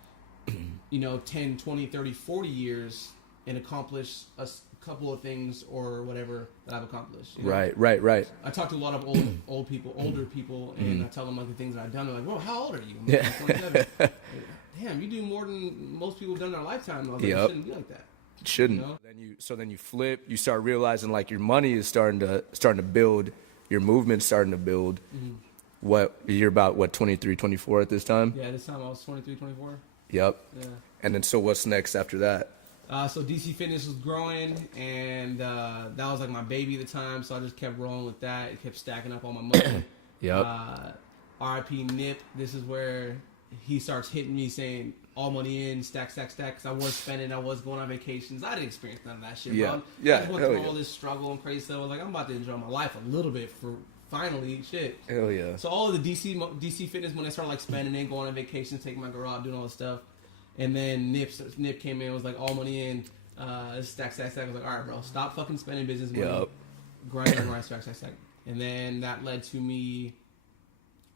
you know, 10, 20, 30, 40 years and accomplish a couple of things or whatever that I've accomplished. You know? Right. Right. Right. I talk to a lot of older people, and I tell them like the things that I've done. They're like, "Well, how old are you?" I'm like, Yeah. "I'm 27." Damn, you do more than most people have done in their lifetime. I was like, Yep. it shouldn't be like that. Shouldn't. You know? Then you flip. You start realizing like your money is starting to build. Your movement's starting to build. Mm-hmm. What you're about? What 23, 24 at this time? Yeah, this time I was 23, 24. Yep. Yeah. And then so what's next after that? So DC Fitness was growing, and that was like my baby at the time. So I just kept rolling with that. It kept stacking up all my money. Yep. RIP Nip. This is where he starts hitting me saying, all money in, stack, stack, stack. Because I was spending, I was going on vacations. I didn't experience none of that shit, Yeah. bro. Yeah, I just went hell through yeah. all this struggle and crazy stuff. I was like, I'm about to enjoy my life a little bit for finally shit. Hell yeah. So all of the DC Fitness, when I started like spending and going on vacations, taking my girl out, doing all this stuff. And then Nip came in and was like, all money in, stack, stack, stack. I was like, all right, bro, stop fucking spending business money. Yep. Grind, stack, stack, stack. And then that led to me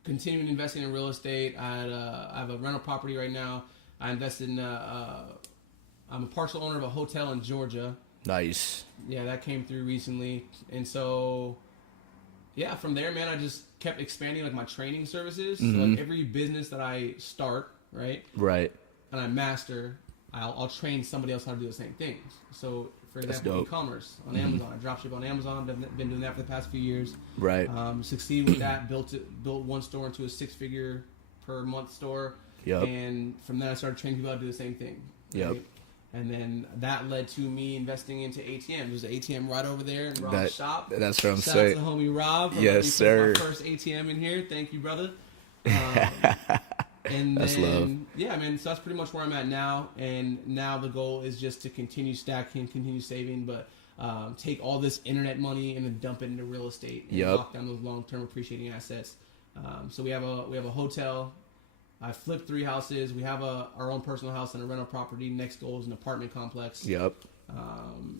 continuing investing in real estate. I have a rental property right now. I invested in I'm a partial owner of a hotel in Georgia. Nice. Yeah, that came through recently. And so, yeah, from there, man, I just kept expanding like my training services. So, like every business that I start, right? Right. And I master, I'll train somebody else how to do the same things. So, for That's example, dope. e-commerce on Amazon. I dropship on Amazon. Been doing that for the past few years. Right. Succeeded with that. Built one store into a 6-figure per month store. Yep. And from that, I started training people how to do the same thing. Yep. Right? And then that led to me investing into ATM. There's an ATM right over there in Rob's shop. That's what I'm Shout saying. out to homie Rob. Yes, Let me sir. put my first ATM in here. Thank you, brother. And That's then, love. yeah, man, so that's pretty much where I'm at now. And now the goal is just to continue stacking, continue saving, but take all this internet money and then dump it into real estate and Yep. lock down those long-term appreciating assets. So we have a hotel. I flipped 3 houses. We have our own personal house and a rental property. Next goal is an apartment complex. Yep.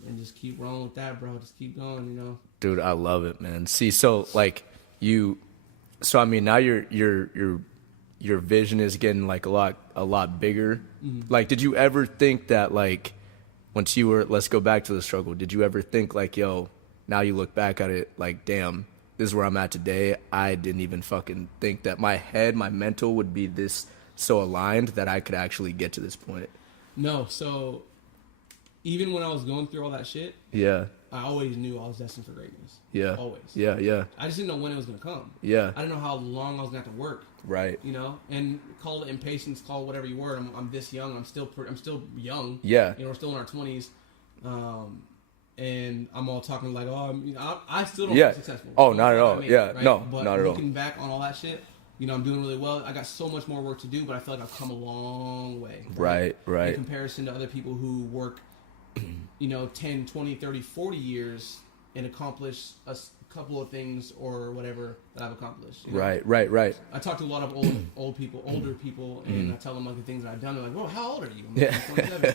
And just keep rolling with that, bro. Just keep going, you know. Dude, I love it, man. See, so like so I mean now your vision is getting like a lot bigger. Like, did you ever think that like once you were, let's go back to the struggle, did you ever think like, yo, now you look back at it like, damn, this is where I'm at today. I didn't even fucking think that my mental would be this so aligned that I could actually get to this point. No, so even when I was going through all that shit, Yeah. I always knew I was destined for greatness. Yeah. Always. Yeah. Yeah. I just didn't know when it was going to come. Yeah. I didn't know how long I was going to have to work. Right. You know, and call it impatience, call it whatever you were. I'm this young. I'm still young. Yeah. You know, we're still in our 20s. And I'm all talking like, oh, I still don't Yeah. feel successful. Oh, You not know at what all. I mean, Yeah. right? No, but not at all. looking back on all that shit, you know, I'm doing really well. I got so much more work to do, but I feel like I've come a long way. Right. Right. In comparison to other people who work, you know, 10, 20, 30, 40 years and accomplish a couple of things or whatever that I've accomplished. You know? Right. Right. Right. I talk to a lot of older people, and I tell them like the things that I've done. They're like, "Well, how old are you?" I'm like, Yeah. 27.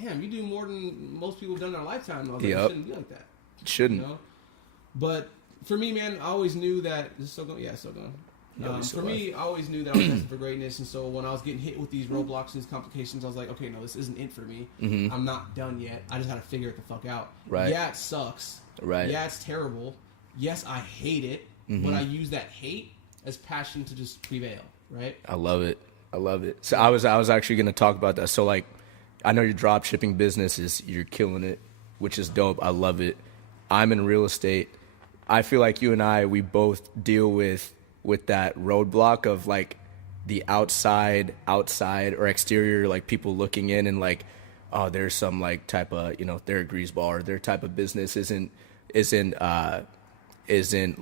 Damn, you do more than most people have done in their lifetime. I was like, Yep. it shouldn't be like that. Shouldn't. You know? But for me, man, I always knew that this is still going. Yeah, it's still going. Yeah, we still For me, I always knew that I was destined for greatness, and so when I was getting hit with these roadblocks and these complications, I was like, okay, no, this isn't it for me. I'm not done yet. I just had to figure it the fuck out. Right. Yeah, it sucks. Right. Yeah, it's terrible. Yes, I hate it, but I use that hate as passion to just prevail. Right. I love it. I love it. So I was actually going to talk about that. So like, I know your drop shipping business you're killing it, which is dope. I love it. I'm in real estate. I feel like you and we both deal with that roadblock of like the outside or exterior, like people looking in and like, oh, there's some like type of, you know, they're a greaseball or their type of business isn't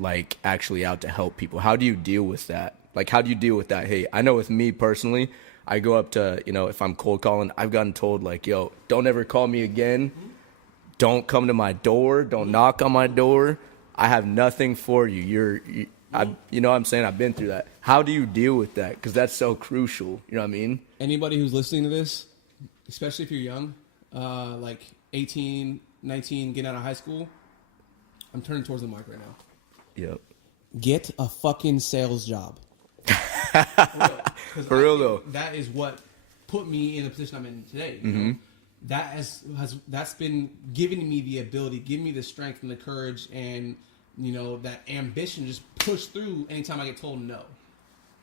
like actually out to help people. How do you deal with that? Like, how do you deal with that? Hey, I know with me personally, I go up to, if I'm cold calling, I've gotten told like, yo, don't ever call me again. Don't come to my door. Don't knock on my door. I have nothing for you. You know what I'm saying? I've been through that. How do you deal with that? Because that's so crucial. You know what I mean? Anybody who's listening to this, especially if you're young, like 18, 19, getting out of high school, I'm turning towards the mic right now. Yep. Get a fucking sales job. For real though. That is what put me in the position I'm in today. You know? That's been giving me the ability, giving me the strength and the courage and that ambition to just push through anytime I get told no.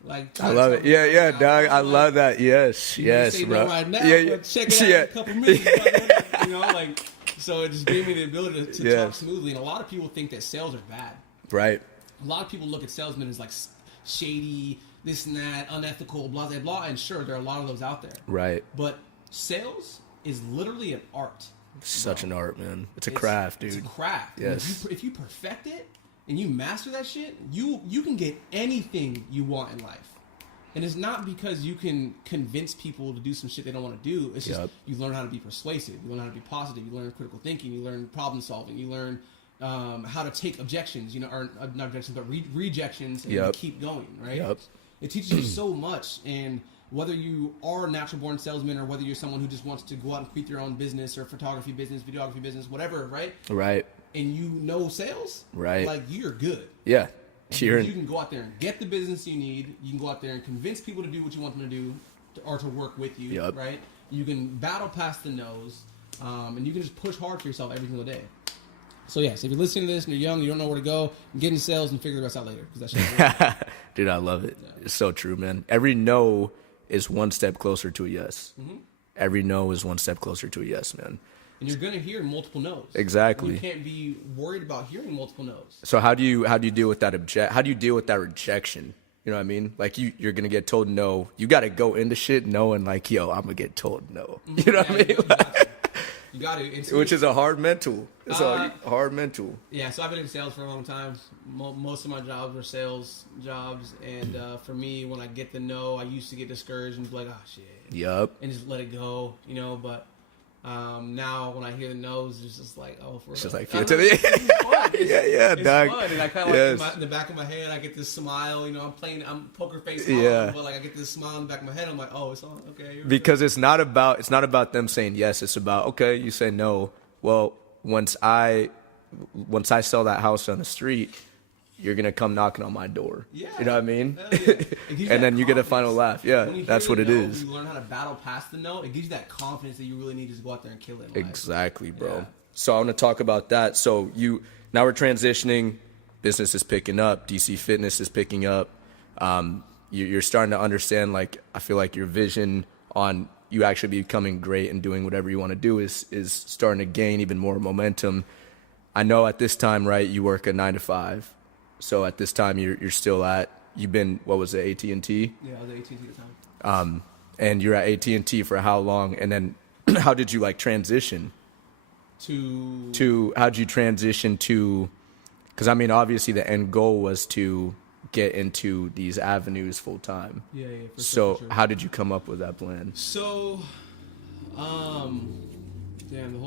Like I love it. Yeah, dog. I love that. Yes, say bro. No right now, yeah. But check it out in a couple minutes. So it just gave me the ability to talk smoothly. And a lot of people think that sales are bad. Right. A lot of people look at salesmen as like shady, this and that, unethical, blah, blah, blah. And sure, there are a lot of those out there. Right. But sales is literally an art. Such an art, man. It's a craft, dude. It's a craft. Yes. If you perfect it and you master that shit, you can get anything you want in life. And it's not because you can convince people to do some shit they don't want to do. It's just you learn how to be persuasive. You learn how to be positive. You learn critical thinking. You learn problem solving. You learn how to take objections, or not objections, but rejections and keep going, right? Yep. It teaches you so much. And whether you are a natural born salesman or whether you're someone who just wants to go out and create your own business or photography business, videography business, whatever, right? Right. And you know sales, right? Like you're good. Yeah. You can go out there and get the business you need. You can go out there and convince people to do what you want them to do or to work with you, right? You can battle past the no's, and you can just push hard for yourself every single day. So yes, if you're listening to this and you're young, you don't know where to go, get in sales and figure the rest out later. Because that's dude, I love it. Yeah. It's so true, man. Every no is one step closer to a yes. Mm-hmm. Every no is one step closer to a yes, man. And you're gonna hear multiple no's. Exactly. You can't be worried about hearing multiple no's. So how do you deal with that how do you deal with that rejection? You know what I mean? Like you're gonna get told no. You gotta go into shit knowing like, yo, I'm gonna get told no. You know what I mean? You got to. Which is a hard mental. It's a hard mental. Yeah, so I've been in sales for a long time. Most of my jobs were sales jobs. And for me, when I get the no, I used to get discouraged and be like, oh, shit. Yup. And just let it go, But now when I hear the no's, it's just like, oh, for real. It's just like, feel to the it's dog. fun. And I kind of like in the back of my head, I get this smile. I'm poker face on, but like I get this smile in the back of my head. I'm like, oh, it's on. Okay. Because it's not about them saying yes. It's about, okay, you say no. Well, once I sell that house on the street, you're gonna come knocking on my door. Yeah. You know what I mean? Yeah. And then you get a final laugh. Yeah, that's what it is. You learn how to battle past the no. It gives you that confidence that you really need to just go out there and kill it. Exactly, bro. Yeah. So I want to talk about that. So now we're transitioning. Business is picking up. DC Fitness is picking up. You're starting to understand. Like I feel like your vision on you actually becoming great and doing whatever you want to do is starting to gain even more momentum. I know at this time, right? You work a 9 to 5. So at this time, you're still you've been, what was it, AT&T? Yeah, I was at AT&T at the time. And you're at AT&T for how long? And then how did you transition? How'd you transition to, because I mean, obviously the end goal was to get into these avenues full time. Yeah. So how did you come up with that plan? So, the whole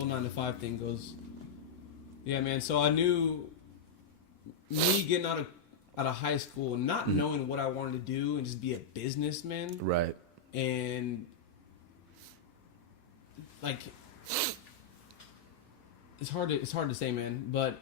9 to 5 thing goes, yeah, man. So I knew me getting out of high school, not knowing what I wanted to do and just be a businessman. Right. And like, it's hard to say, man, but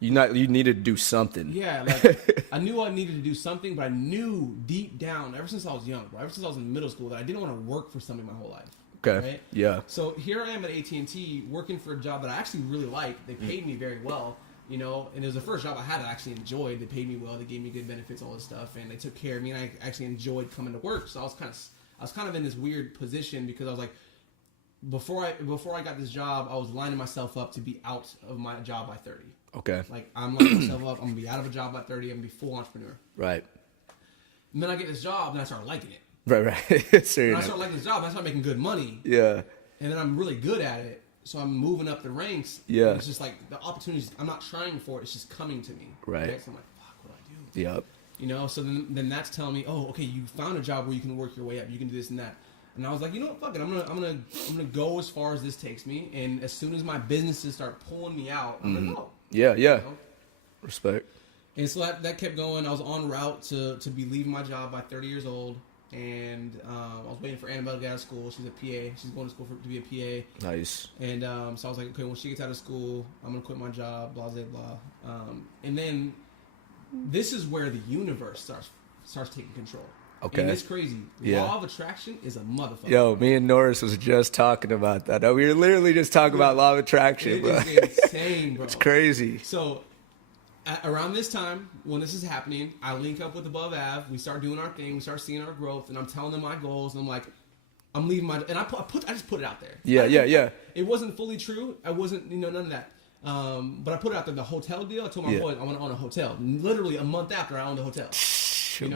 you needed to do something. Yeah, like I knew I needed to do something, but I knew deep down, ever since I was young, ever since I was in middle school, that I didn't want to work for something my whole life. Okay. Right? Yeah. So here I am at AT&T working for a job that I actually really liked. They paid me very well, and it was the first job I had that I actually enjoyed. They paid me well. They gave me good benefits, all this stuff, and they took care of me. And I actually enjoyed coming to work. So I was kind of in this weird position because I was like, before I got this job, I was lining myself up to be out of my job by 30. Okay. Like I'm lining myself up. I'm gonna be out of a job by 30. I'm gonna be full entrepreneur. Right. And then I get this job and I start liking it. Right. And I start liking this job and I start making good money. Yeah. And then I'm really good at it. So I'm moving up the ranks. Yeah. And it's just like the opportunities, I'm not trying for it. It's just coming to me. Right. So I'm like, fuck, what do I do? Yep. You know, so then that's telling me, oh, okay, you found a job where you can work your way up. You can do this and that. And I was like, you know what, fuck it. I'm gonna go as far as this takes me. And as soon as my businesses start pulling me out, I'm gonna go. Yeah. You know? Respect. And so that kept going. I was en route to be leaving my job by 30 years old. And I was waiting for Annabelle to get out of school. She's a PA. She's going to school to be a PA. Nice. And so I was like, okay, when she gets out of school, I'm going to quit my job, blah, blah, blah. And then this is where the universe starts taking control. Okay. And it's crazy. Yeah. Law of attraction is a motherfucker. Yo, me and Norris was just talking about that. We were literally just talking about law of attraction, It bro. is insane, bro. It's crazy. So around this time, when this is happening, I link up with Above Ave. We start doing our thing. We start seeing our growth, and I'm telling them my goals. And I'm like, I'm leaving my. And I just put it out there. Yeah. It wasn't fully true. I wasn't, none of that. But I put it out there. The hotel deal. I told my boys I want to own a hotel. Literally a month after, I owned a hotel.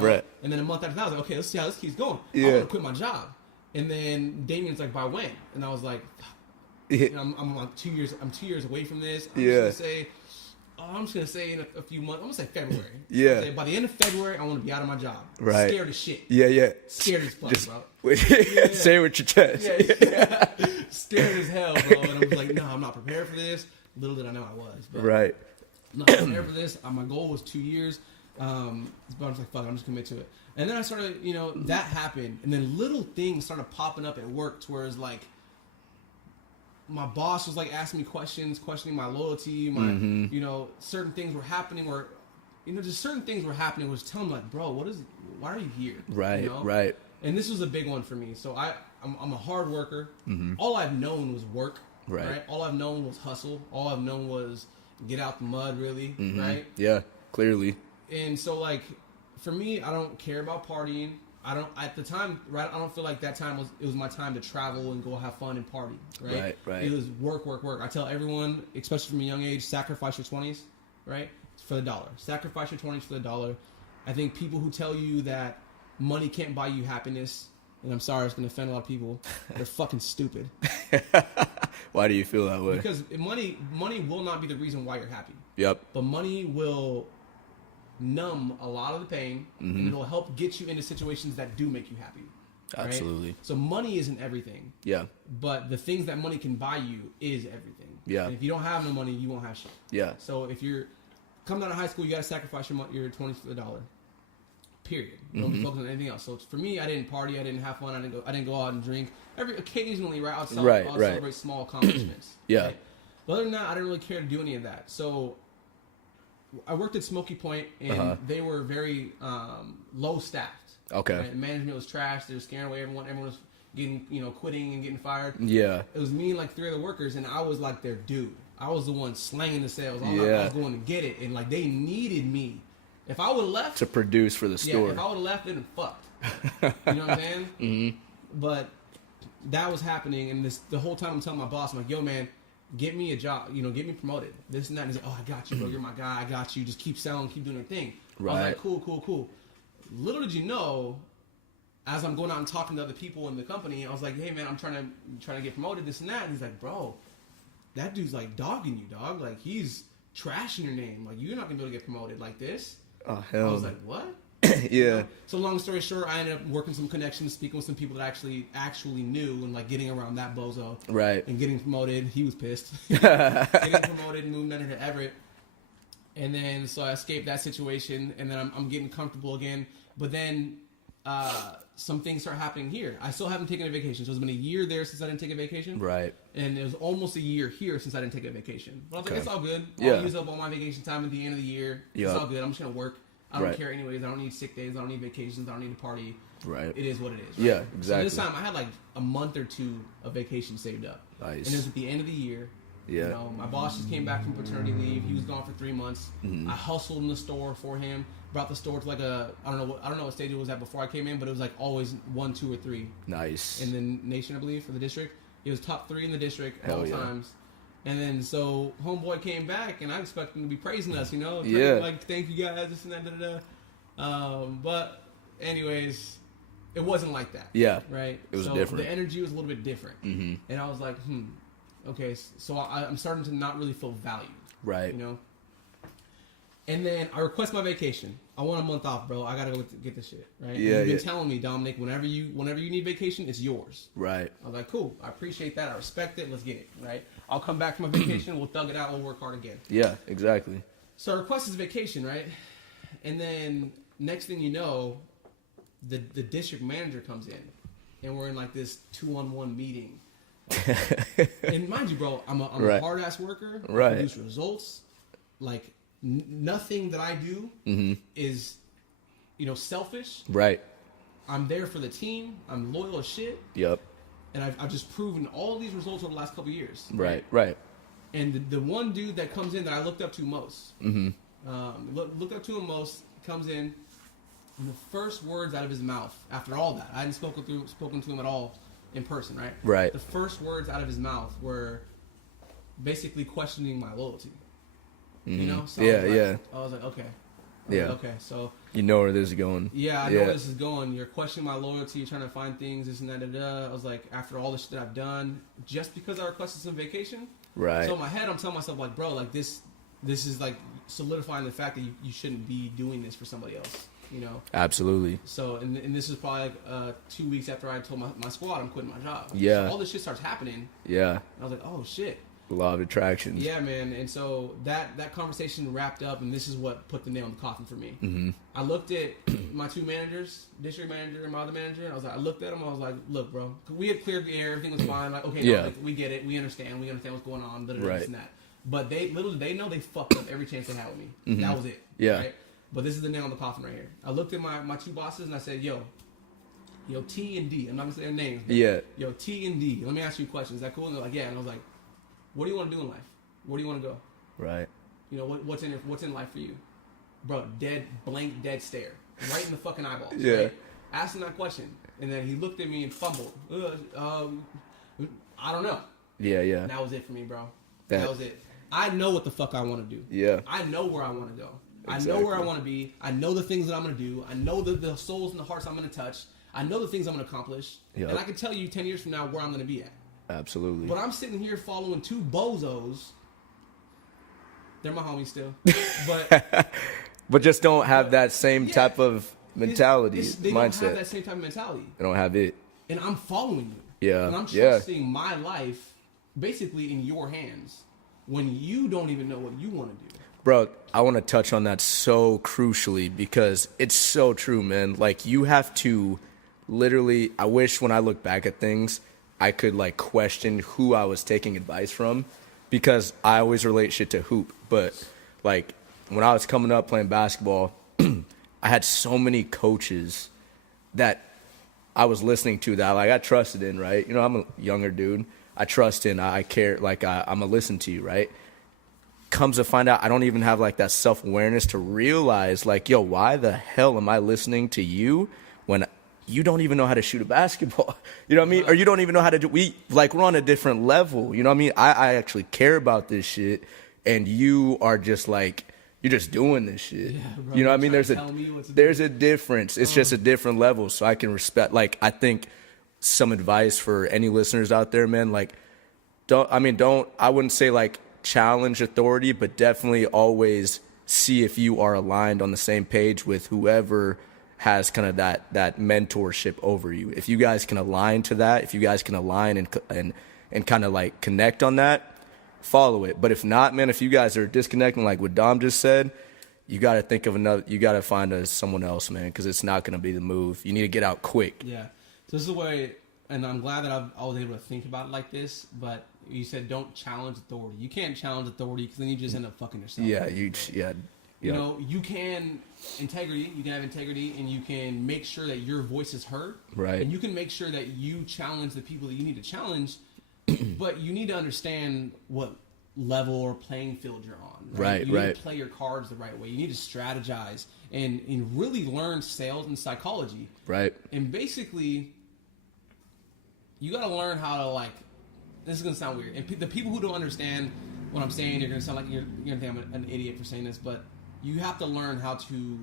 Brett. And then a month after that, I was like, okay, let's see how this keeps going. Yeah. I want to quit my job. And then Damien's like, by when? And I was like, I'm like 2 years. I'm 2 years away from this. I'm just gonna say in a few months. I'm gonna say February. Yeah. Say by the end of February, I want to be out of my job. Right. Scared as shit. Yeah. Scared as fuck, Just, bro. Say it with your chest. Yeah. Scared as hell, bro. And I was like, no, I'm not prepared for this. Little did I know I was. But Right. I'm not prepared for this. My goal was 2 years. But I was like, fuck, I'm just commit to it. And then I started, that happened. And then little things started popping up at work to where it's like, my boss was like asking me questions, questioning my loyalty, my, certain things were happening where, just certain things were happening was telling me like, bro, why are you here? Right, right. And this was a big one for me. So I'm a hard worker. All I've known was work. Right. All I've known was hustle. All I've known was get out the mud, really. Right. Yeah, clearly. And so like, for me, I don't care about partying. At the time, right? I don't feel like that time was my time to travel and go have fun and party, right? Right. It was work. I tell everyone, especially from a young age, sacrifice your 20s, right? For the dollar. Sacrifice your 20s for the dollar. I think people who tell you that money can't buy you happiness, and I'm sorry, it's going to offend a lot of people, they're fucking stupid. Why do you feel that way? Because money will not be the reason why you're happy. Yep. But money will numb a lot of the pain, and it'll help get you into situations that do make you happy. Right? Absolutely. So money isn't everything. Yeah. But the things that money can buy you is everything. Yeah. And if you don't have no money, you won't have shit. Yeah. So if you're coming out of high school, you got to sacrifice your 20s for the dollar. Period. Don't be focused on anything else. So for me, I didn't party, I didn't have fun, I didn't go out and drink. Occasionally, right? I'll celebrate small accomplishments. Yeah. Right? But other than that, I didn't really care to do any of that. So I worked at Smoky Point, and they were very low staffed. Okay. Right? Management was trash. They were scaring away everyone. Everyone was getting, quitting and getting fired. Yeah. It was me and like 3 other workers, and I was like their dude. I was the one slanging the sales. I was going to get it, and like they needed me. If I would have left to produce for the store. Yeah, if I would have left, they'd have fucked. You know what I'm saying? Mm-hmm. But that was happening, and the whole time I'm telling my boss, I'm like, yo, man, get me a job, get me promoted. This and that. And he's like, oh, I got you, bro. You're my guy. I got you. Just keep selling, keep doing your thing. Right. I was like, cool. Little did you know, as I'm going out and talking to other people in the company, I was like, hey, man, I'm trying to get promoted, this and that. And he's like, bro, that dude's like dogging you, dog. Like, he's trashing your name. Like, you're not going to be able to get promoted like this. Oh, hell. I was like, what? Yeah. So long story short, I ended up working some connections, speaking with some people that actually knew, and like getting around that bozo. Right. And getting promoted. He was pissed. Getting promoted and moving into Everett. And then, so I escaped that situation, and then I'm getting comfortable again. But then some things start happening here. I still haven't taken a vacation. So it's been a year there since I didn't take a vacation. Right. And it was almost a year here since I didn't take a vacation. But I was like, it's all good. Yeah. I'll use up all my vacation time at the end of the year. It's all good. I'm just going to work. I don't care anyways. I don't need sick days. I don't need vacations. I don't need to party. Right. It is what it is. Right? Yeah, exactly. So this time I had like a month or two of vacation saved up. Nice. And it was at the end of the year. Yeah. My boss just came back from paternity leave. He was gone for 3 months. I hustled in the store for him. Brought the store to like I don't know what stage it was at before I came in, but it was like always 1, 2, or 3. Nice. In the nation, I believe, for the district. It was top 3 in the district at all times. And then so homeboy came back, and I expected him to be praising us, like thank you guys, this and that, but anyways, it wasn't like that. Yeah. Right. It was different. The energy was a little bit different, and I was like, okay, so I'm starting to not really feel valued. Right. And then I request my vacation. I want a month off, bro. I gotta go get this shit, right? Yeah, and you've been telling me, Dominick, whenever you need vacation, it's yours. Right. I was like, cool. I appreciate that. I respect it. Let's get it, right? I'll come back from my vacation. We'll thug it out. We'll work hard again. Yeah, exactly. So I request this vacation, right? And then next thing you know, the district manager comes in, and we're in like this 2-on-1 meeting. And mind you, bro, I'm a hard ass worker. I produce results. Like nothing that I do is, selfish. Right. I'm there for the team. I'm loyal as shit. Yep. And I've just proven all these results over the last couple of years. Right. And the one dude that comes in that I looked up to most, looked up to him most, comes in, and the first words out of his mouth after all that, I hadn't spoken to him at all in person, right? Right. The first words out of his mouth were basically questioning my loyalty. So I was like, okay. Okay, so you know where this is going. Yeah, I know where this is going. You're questioning my loyalty. You're trying to find things, this and that. I was like, after all the shit that I've done, just because I requested some vacation. Right. So in my head, I'm telling myself, like, bro, like this is like solidifying the fact that you shouldn't be doing this for somebody else. Absolutely. So and this is probably like 2 weeks after I told my squad I'm quitting my job. Yeah. So all this shit starts happening. Yeah. And I was like, oh shit. Law of attraction. Yeah, man. And so that conversation wrapped up, and this is what put the nail in the coffin for me. Mm-hmm. I looked at my two managers, district manager and my other manager, and I looked at them. I was like, look, bro, we had cleared the air, everything was fine. Like, okay, no, we get it, we understand what's going on, this and that. But little did they know they fucked up every chance they had with me. Mm-hmm. That was it. Yeah. Right? But this is the nail in the coffin right here. I looked at my two bosses and I said, yo, T and D. I'm not gonna say their names. But yo, T and D. Let me ask you a question. Is that cool? And they're like, yeah. And I was like, what do you want to do in life? Where do you want to go? Right. What's in life for you, bro? Dead stare, right in the fucking eyeballs. Yeah. Right? Asked him that question, and then he looked at me and fumbled. I don't know. Yeah. And that was it for me, bro. That was it. I know what the fuck I want to do. Yeah. I know where I want to go. Exactly. I know where I want to be. I know the things that I'm going to do. I know the souls and the hearts I'm going to touch. I know the things I'm going to accomplish. Yep. And I can tell you 10 years from now where I'm going to be at. Absolutely. But I'm sitting here following two bozos. They're my homies still. But but just don't have that same type of mentality, they mindset. Don't have that same type of mentality. They don't have it. And I'm following you. Yeah. And I'm trusting my life basically in your hands when you don't even know what you want to do. Bro, I want to touch on that so crucially because it's so true, man. Like, you have to literally, I wish when I look back at things, I could like question who I was taking advice from because I always relate shit to hoop. But like when I was coming up playing basketball, I had so many coaches that I was listening to that like I trusted in, right? I'm a younger dude. I trust in, I care, like I'm gonna listen to you, right? Comes to find out I don't even have like that self-awareness to realize like, yo, why the hell am I listening to you when you don't even know how to shoot a basketball? You know what I mean? Or you don't even know how to do, we're on a different level. You know what I mean? I actually care about this shit and you are just like, you're just doing this shit. Yeah, bro, you know what I mean? There's a difference. It's just a different level. So I can respect, like, I think some advice for any listeners out there, man, like, I wouldn't say like challenge authority, but definitely always see if you are aligned on the same page with whoever has kind of that mentorship over you. If you guys can align to that, if you guys can align and kind of like connect on that, follow it. But if not, man, if you guys are disconnecting like what Dom just said, you got to think of you got to find someone else, man, because it's not going to be the move. You need to get out quick. Yeah. So this is the way, and I'm glad that I was able to think about it like this, but you said don't challenge authority. You can't challenge authority because then you just end up fucking yourself. Yeah, You know, you can have integrity, and you can make sure that your voice is heard. Right. And you can make sure that you challenge the people that you need to challenge, but you need to understand what level or playing field you're on. Right. You need to play your cards the right way. You need to strategize and really learn sales and psychology. Right. And basically, you got to learn how to, like, this is going to sound weird. And the people who don't understand what I'm saying, you're going to sound like you're going to think I'm an idiot for saying this, but you have to learn how to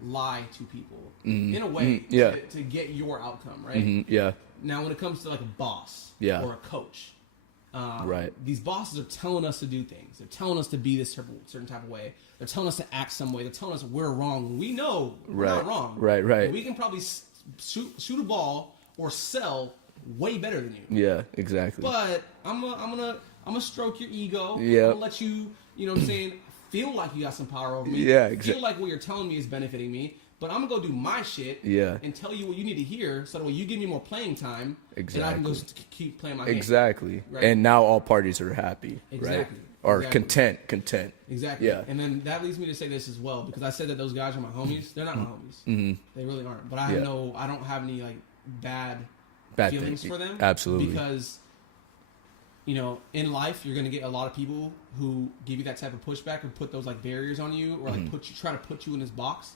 lie to people in a way to get your outcome, right? Yeah. Now, when it comes to like a boss or a coach, Right. These bosses are telling us to do things. They're telling us to be this certain type of way. They're telling us to act some way. They're telling us we're wrong. We know we're not wrong. Right. But we can probably shoot a ball or sell way better than you. Yeah, exactly. But I'm gonna stroke your ego. Yeah. I'm gonna let you, you know what I'm saying, feel like you got some power over me. Yeah, exactly. Feel like what you're telling me is benefiting me. But I'm gonna go do my shit. Yeah. And tell you what you need to hear, so that way you give me more playing time. Exactly. And I can go keep playing my game. Exactly. Right? And now all parties are happy. Exactly. Right? Or Exactly. content. Exactly. Yeah. And then that leads me to say this as well, because I said that those guys are my homies. They're not my homies. Mm-hmm. They really aren't. But I don't have any like bad feelings for them. Absolutely. Because, you know, in life you're gonna get a lot of people who give you that type of pushback or put those like barriers on you, or like try to put you in this box,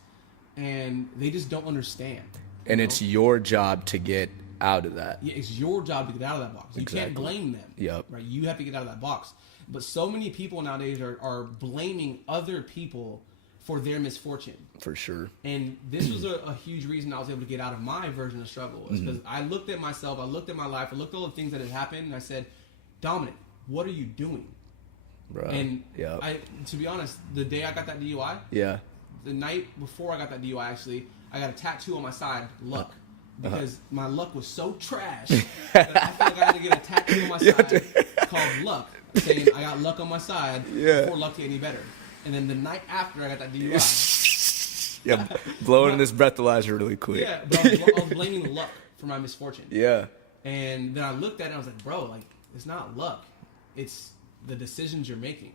and they just don't understand. And it's your job to get out of that. Yeah, it's your job to get out of that box. You can't blame them. Yep. Right. You have to get out of that box. But so many people nowadays are blaming other people for their misfortune. For sure. And this was a huge reason I was able to get out of my version of struggle. Is because I looked at myself, I looked at my life, I looked at all the things that had happened, and I said, Dominick, what are you doing? Bro. And Yep. to be honest, the day I got that DUI, Yeah. the night before I got that DUI, actually, I got a tattoo on my side, luck. Because my luck was so trash that I feel like I had to get a tattoo on my side called luck, saying I got luck on my side before luck get any better. And then the night after I got that DUI. Yeah, blowing this breathalyzer really quick. Yeah, but I was blaming luck for my misfortune. Yeah. And then I looked at it and I was like, bro, like, it's not luck. It's the decisions you're making.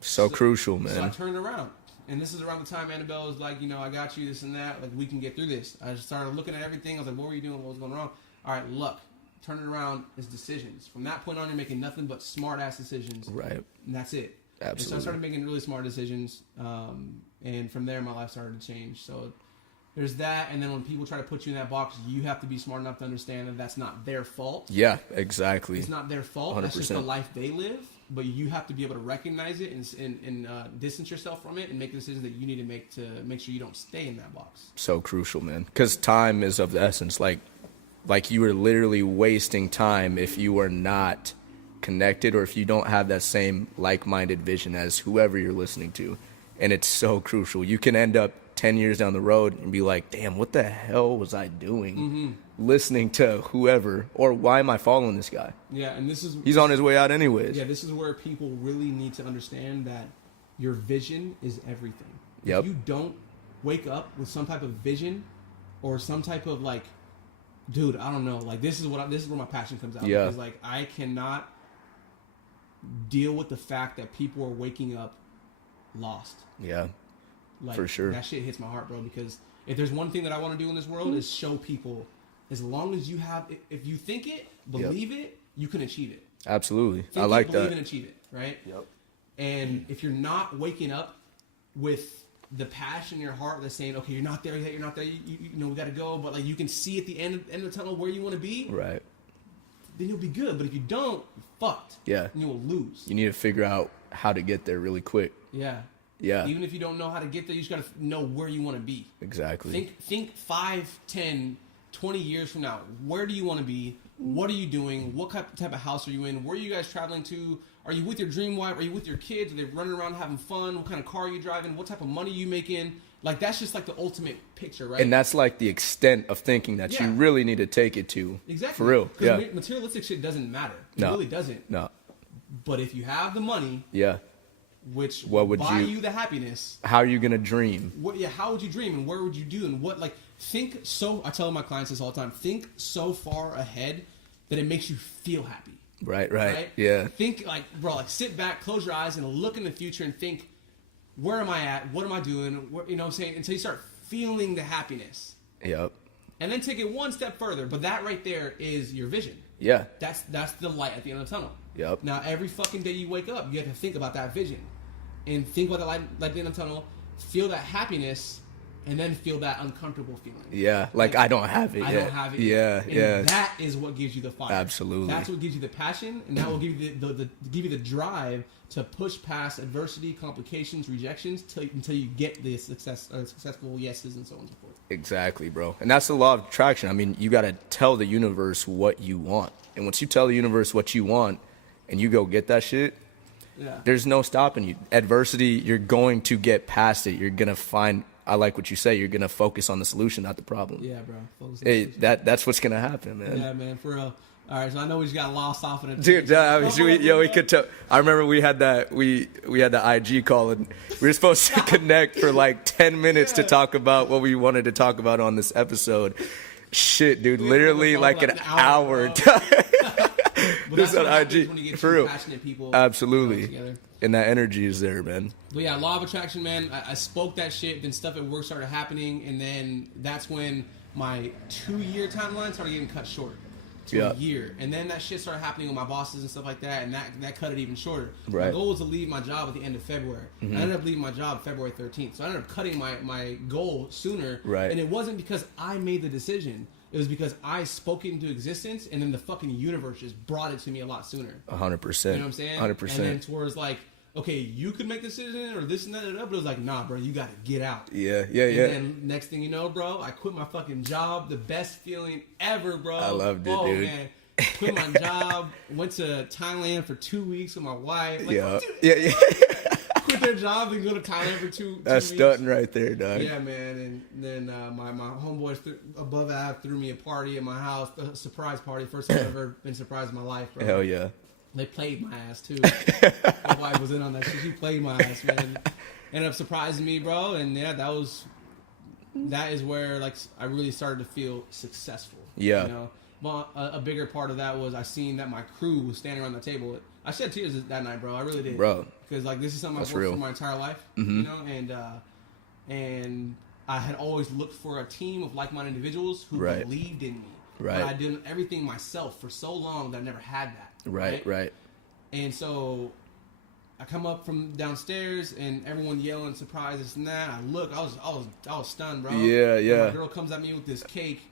So crucial, man. So I turned around. And this is around the time Annabelle was like, you know, I got you, this and that. Like, we can get through this. I just started looking at everything. I was like, what were you doing? What was going wrong? All right, luck. Turn it around is decisions. From that point on, you're making nothing but smart-ass decisions. Right. And that's it. Absolutely. And so I started making really smart decisions. And from there, my life started to change. So there's that. And then when people try to put you in that box, you have to be smart enough to understand that that's not their fault. Yeah, exactly. It's not their fault. 100%. That's just the life they live. But you have to be able to recognize it and distance yourself from it and make the decisions that you need to make sure you don't stay in that box. So crucial, man. Because time is of the essence. Like you are literally wasting time if you are not connected or if you don't have that same like-minded vision as whoever you're listening to. And it's so crucial. You can end up 10 years down the road and be like, damn, what the hell was I doing listening to whoever? Or why am I following this guy? Yeah, and he's on his way out anyways. Yeah, this is where people really need to understand that your vision is everything. Yep. If you don't wake up with some type of vision or some type of like, dude, I don't know, like this is where my passion comes out. Yeah. Because like I cannot deal with the fact that people are waking up lost. Yeah. Like, for sure. That shit hits my heart, bro, because if there's one thing that I want to do in this world is show people, as long as you have, if you think it, believe it, you can achieve it. Absolutely. Think I like believe that. and achieve it, right? Yep. And if you're not waking up with the passion in your heart that's saying, okay, you're not there yet, you know, we got to go, but like you can see at the end of the tunnel where you want to be, Right. then you'll be good. But if you don't, you're fucked. Yeah. And you will lose. You need to figure out how to get there really quick. Yeah. Yeah. Even if you don't know how to get there, you just got to know where you want to be. Exactly. Think 5, 10, 20 years from now. Where do you want to be? What are you doing? What type of house are you in? Where are you guys traveling to? Are you with your dream wife? Are you with your kids? Are they running around having fun? What kind of car are you driving? What type of money are you making? Like, that's just like the ultimate picture, right? And that's like the extent of thinking that you really need to take it to. Exactly. For real. Yeah. Because materialistic shit doesn't matter. It No. really doesn't. No. But if you have the money, Yeah. which What would buy you- you the happiness, How are you going to dream? how would you dream and where would you do and what, like, I tell my clients this all the time, think so far ahead that it makes you feel happy. Right? Yeah. Think like, bro, like sit back, close your eyes and look in the future and think, where am I at? What am I doing? You know what I'm saying? Until you start feeling the happiness. Yep. And then take it one step further. But that right there is your vision. Yeah. That's the light at the end of the tunnel. Yep. Now, every fucking day you wake up, you have to think about that vision. And think about the light at the end of the tunnel. Feel that happiness. And then feel that uncomfortable feeling. Yeah. Like I don't have it yet. I don't have it Yeah. yet. Yeah. And that is what gives you the fire. Absolutely. That's what gives you the passion, and that will give you the drive to push past adversity, complications, rejections until you get the successful yeses and so on and so forth. Exactly, bro. And that's the law of attraction. I mean, you got to tell the universe what you want. And once you tell the universe what you want, and you go get that shit, Yeah. there's no stopping you. Adversity, you're going to get past it. You're going to find, I like what you say, you're going to focus on the solution, not the problem. Yeah, bro. Focus on the solution. That's what's going to happen, man. Yeah, man, for real. All right, so I know we just got lost off in a Dude, I mean, we could tell. I remember we had that we had the IG call, and we were supposed to connect for like 10 minutes to talk about what we wanted to talk about on this episode. Shit, dude, literally like an hour. This on IG when you get for two real. passionate people Absolutely, together. and that energy is there, man. But yeah, law of attraction, man. I spoke that shit. Then stuff at work started happening, and then that's when my 2-year timeline started getting cut short. To a year, and then that shit started happening with my bosses and stuff like that, and that cut it even shorter. Right. My goal was to leave my job at the end of February. Mm-hmm. I ended up leaving my job February 13th, so I ended up cutting my goal sooner. Right. And it wasn't because I made the decision; it was because I spoke it into existence, and then the fucking universe just brought it to me a lot sooner. 100%. You know what I'm saying? 100%. And then towards like, okay, you could make the decision or this and that, but it was like, nah, bro, you got to get out. Yeah. And then next thing you know, bro, I quit my fucking job. The best feeling ever, bro. I loved it, dude. Man. Quit my job, went to Thailand for 2 weeks with my wife. Like, Yeah. dude, Yeah. quit their job and go to Thailand for two That's weeks. stunting right there, dog. Yeah, man. And then my homeboys above Ave threw me a party at my house, a surprise party. First time I've ever been surprised in my life, bro. Hell yeah. They played my ass, too. My wife was in on that shit. She played my ass, man. Ended up surprising me, bro. And yeah, that is where like I really started to feel successful. Yeah. You know? Well, a bigger part of that was I seen that my crew was standing around the table. I shed tears that night, bro. I really did, Bro. Because like this is something I've That's worked real. for my entire life, Mm-hmm. you know, and I had always looked for a team of like-minded individuals who Right. believed in me. Right. But I did everything myself for so long that I never had that. Right. And so I come up from downstairs and everyone yelling, surprise, this and that. I look, I was stunned, bro. Yeah. And my girl comes at me with this cake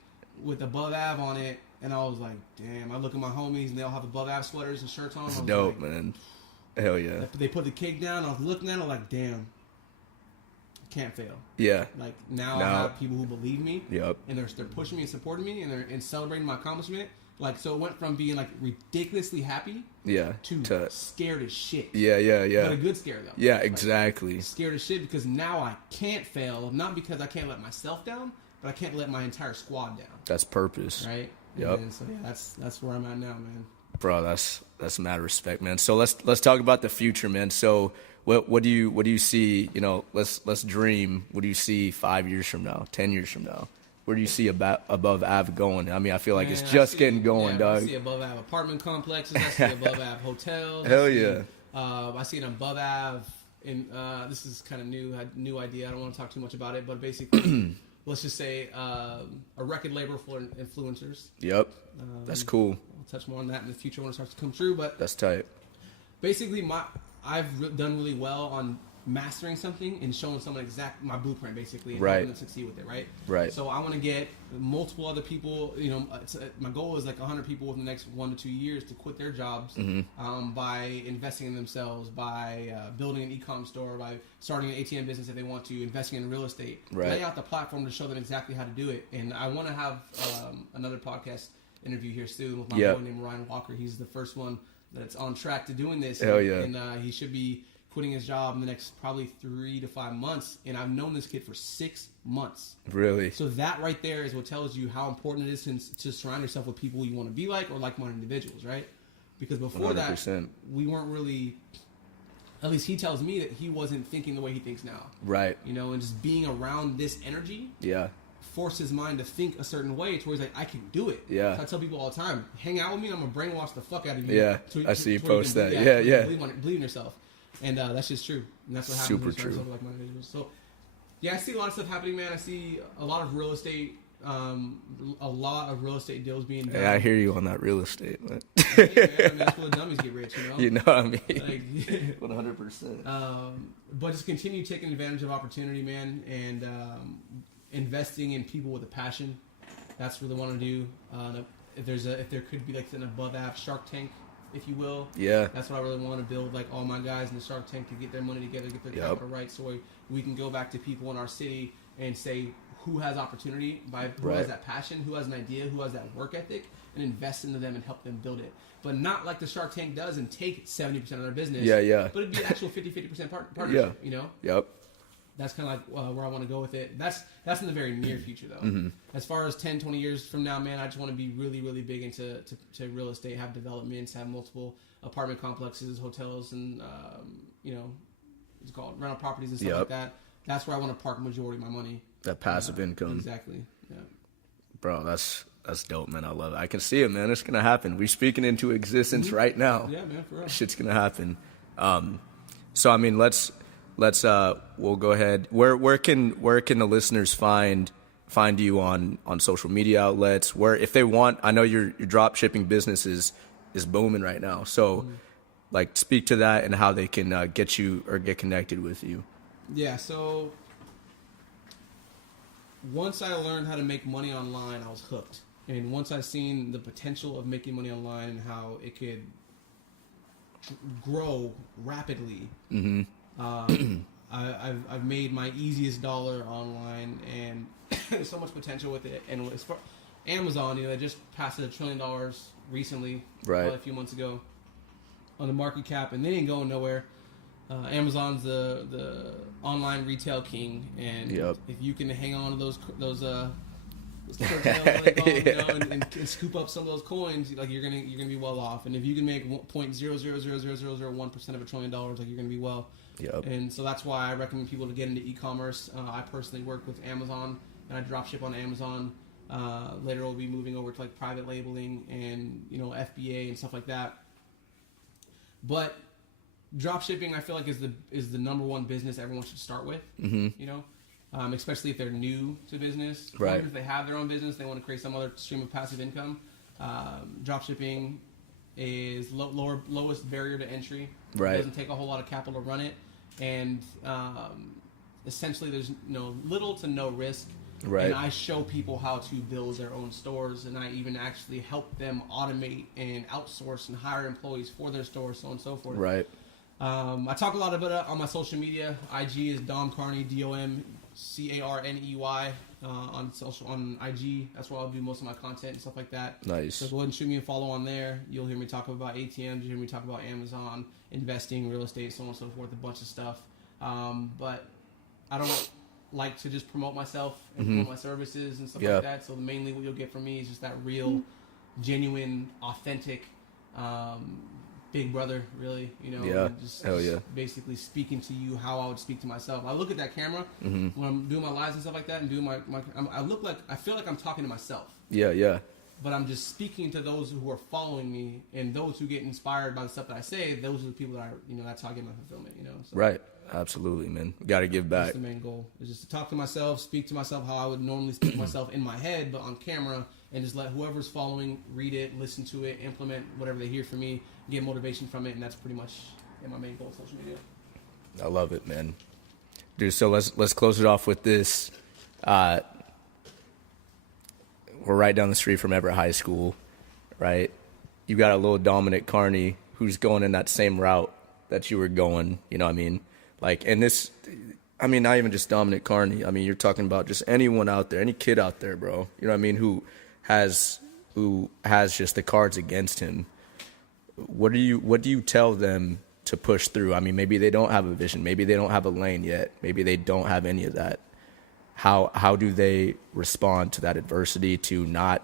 with Above Ave on it, and I was like, damn. I look at my homies and they all have Above Ave sweaters and shirts on. It's I was dope, like, man. Hell yeah. They put the cake down. I was looking at it like, damn, can't fail. Yeah. Like now I have people who believe me. Yep. And they're pushing me and supporting me, and they're celebrating my accomplishment. Like, so it went from being like ridiculously happy Yeah. to scared as shit. Yeah. But a good scare though. Yeah, Like, exactly. scared as shit because now I can't fail, not because I can't let myself down, but I can't let my entire squad down. That's purpose. Right? Yep. And so yeah, that's where I'm at now, man. Bro, that's mad respect, man. So let's talk about the future, man. So what do you see, you know, let's dream. What do you see 5 years from now, 10 years from now? Where do you see Above Ave going? I mean, I feel like it's just getting going, dog. I see Above Ave apartment complexes. I see Above Ave hotels. Hell yeah. I see an Above Ave in, this is kind of new idea. I don't want to talk too much about it, but basically, let's just say a record label for influencers. Yep. That's cool. I'll touch more on that in the future when it starts to come true. But That's tight. basically, I've done really well on mastering something and showing someone my blueprint, basically, and Right. helping them succeed with it, right? Right. So I want to get multiple other people, you know, my goal is like 100 people within the next 1 to 2 years to quit their jobs by investing in themselves, by building an e-com store, by starting an ATM business if they want to, investing in real estate, Right. lay out the platform to show them exactly how to do it. And I want to have another podcast interview here soon with my boy named Ryan Walker. He's the first one that's on track to doing this. Hell yeah. And he should be quitting his job in the next probably 3 to 5 months, and I've known this kid for 6 months. Really? So that right there is what tells you how important it is to surround yourself with people you want to be like or like-minded individuals, right? Because before 100%. that, we weren't really. At least he tells me that he wasn't thinking the way he thinks now. Right. You know, and just being around this energy Yeah. forced his mind to think a certain way to where he's like, I can do it. Yeah. So I tell people all the time, hang out with me, and I'm going to brainwash the fuck out of you. Yeah, I see you post that. Yeah. Believe in yourself. And that's just true. And that's what happens. Super when you true. surround yourself with like-minded individuals. So, yeah, I see a lot of stuff happening, man. I see a lot of real estate, deals being done. Yeah, I hear you on that real estate. Man. Hey, man, I mean, that's where the dummies get rich, you know? You know what I mean? Like, 100%. but just continue taking advantage of opportunity, man, and investing in people with a passion. That's what they want to do. If there could be like an above average Shark Tank, if you will. Yeah. That's what I really want to build, like all my guys in the Shark Tank to get their money together, get their capital right, so we can go back to people in our city and say, who has opportunity, by who has that passion, who has an idea, who has that work ethic, and invest into them and help them build it. But not like the Shark Tank does and take 70% of their business. Yeah. But it'd be an actual 50% partnership, you know? Yep. That's kind of like where I want to go with it. That's in the very near future, though. As far as 10, 20 years from now, man, I just want to be really, really big into to real estate, have developments, have multiple apartment complexes, hotels, and, you know, what's it called, rental properties and stuff like that. That's where I want to park majority of my money. That passive income. Exactly. Yeah. Bro, that's dope, man. I love it. I can see it, man. It's gonna happen. We're speaking into existence right now. Yeah, man, for real. Shit's gonna happen. So I mean, let's we'll go ahead. Where can the listeners find you on social media outlets? Where, if they want, I know your drop shipping business is booming right now. So like, speak to that and how they can get you or get connected with you. Yeah, so once I learned how to make money online, I was hooked. And once I seen the potential of making money online and how it could grow rapidly, I've made my easiest dollar online, and there's so much potential with it. And as far Amazon, you know, they just passed $1 trillion recently, right, a few months ago, on the market cap, and they ain't going nowhere. Amazon's the online retail king, and if you can hang on to those coattails, like, you know, and scoop up some of those coins, like you're gonna be well off. And if you can make 0.0000001% of $1 trillion, like you're gonna be well. And so that's why I recommend people to get into e-commerce. I personally work with Amazon, and I drop ship on Amazon. Later we'll be moving over to like private labeling and, you know, FBA and stuff like that. But drop shipping, I feel like, is the number one business everyone should start with. You know, especially if they're new to business. Right. If they have their own business, they want to create some other stream of passive income. Drop shipping is lowest barrier to entry. Right. It doesn't take a whole lot of capital to run it, and essentially there's little to no risk. Right. And I show people how to build their own stores, and I even actually help them automate and outsource and hire employees for their stores, so on and so forth. Right. I talk a lot about it on my social media. IG is Dom Carney, DOMCARNEY, on IG. That's where I'll do most of my content and stuff like that. Nice. So go ahead and shoot me a follow on there. You'll hear me talk about ATMs. You'll hear me talk about Amazon, investing, real estate, so on and so forth, a bunch of stuff. But I don't like to just promote myself and promote my services and stuff like that. So mainly what you'll get from me is just that real, genuine, authentic, big brother, really, just basically speaking to you how I would speak to myself. I look at that camera when I'm doing my lives and stuff like that, and doing I feel like I'm talking to myself. Yeah. But I'm just speaking to those who are following me, and those who get inspired by the stuff that I say. Those are the people that that's how I get my fulfillment. So. Right. Absolutely, man. Got to give back. That's the main goal, is just to talk to myself, speak to myself how I would normally speak to myself in my head, but on camera, and just let whoever's following read it, listen to it, implement whatever they hear from me, get motivation from it, and that's pretty much my main goal of social media. I love it, man. Dude, so let's close it off with this. We're right down the street from Everett High School, right? You got a little Dominick Carney who's going in that same route that you were going, you know what I mean? Like, and this, I mean, not even just Dominick Carney. I mean, you're talking about just anyone out there, any kid out there, bro. You know what I mean? Who has just the cards against him. What do you tell them to push through? I mean, maybe they don't have a vision. Maybe they don't have a lane yet. Maybe they don't have any of that. How do they respond to that adversity, to not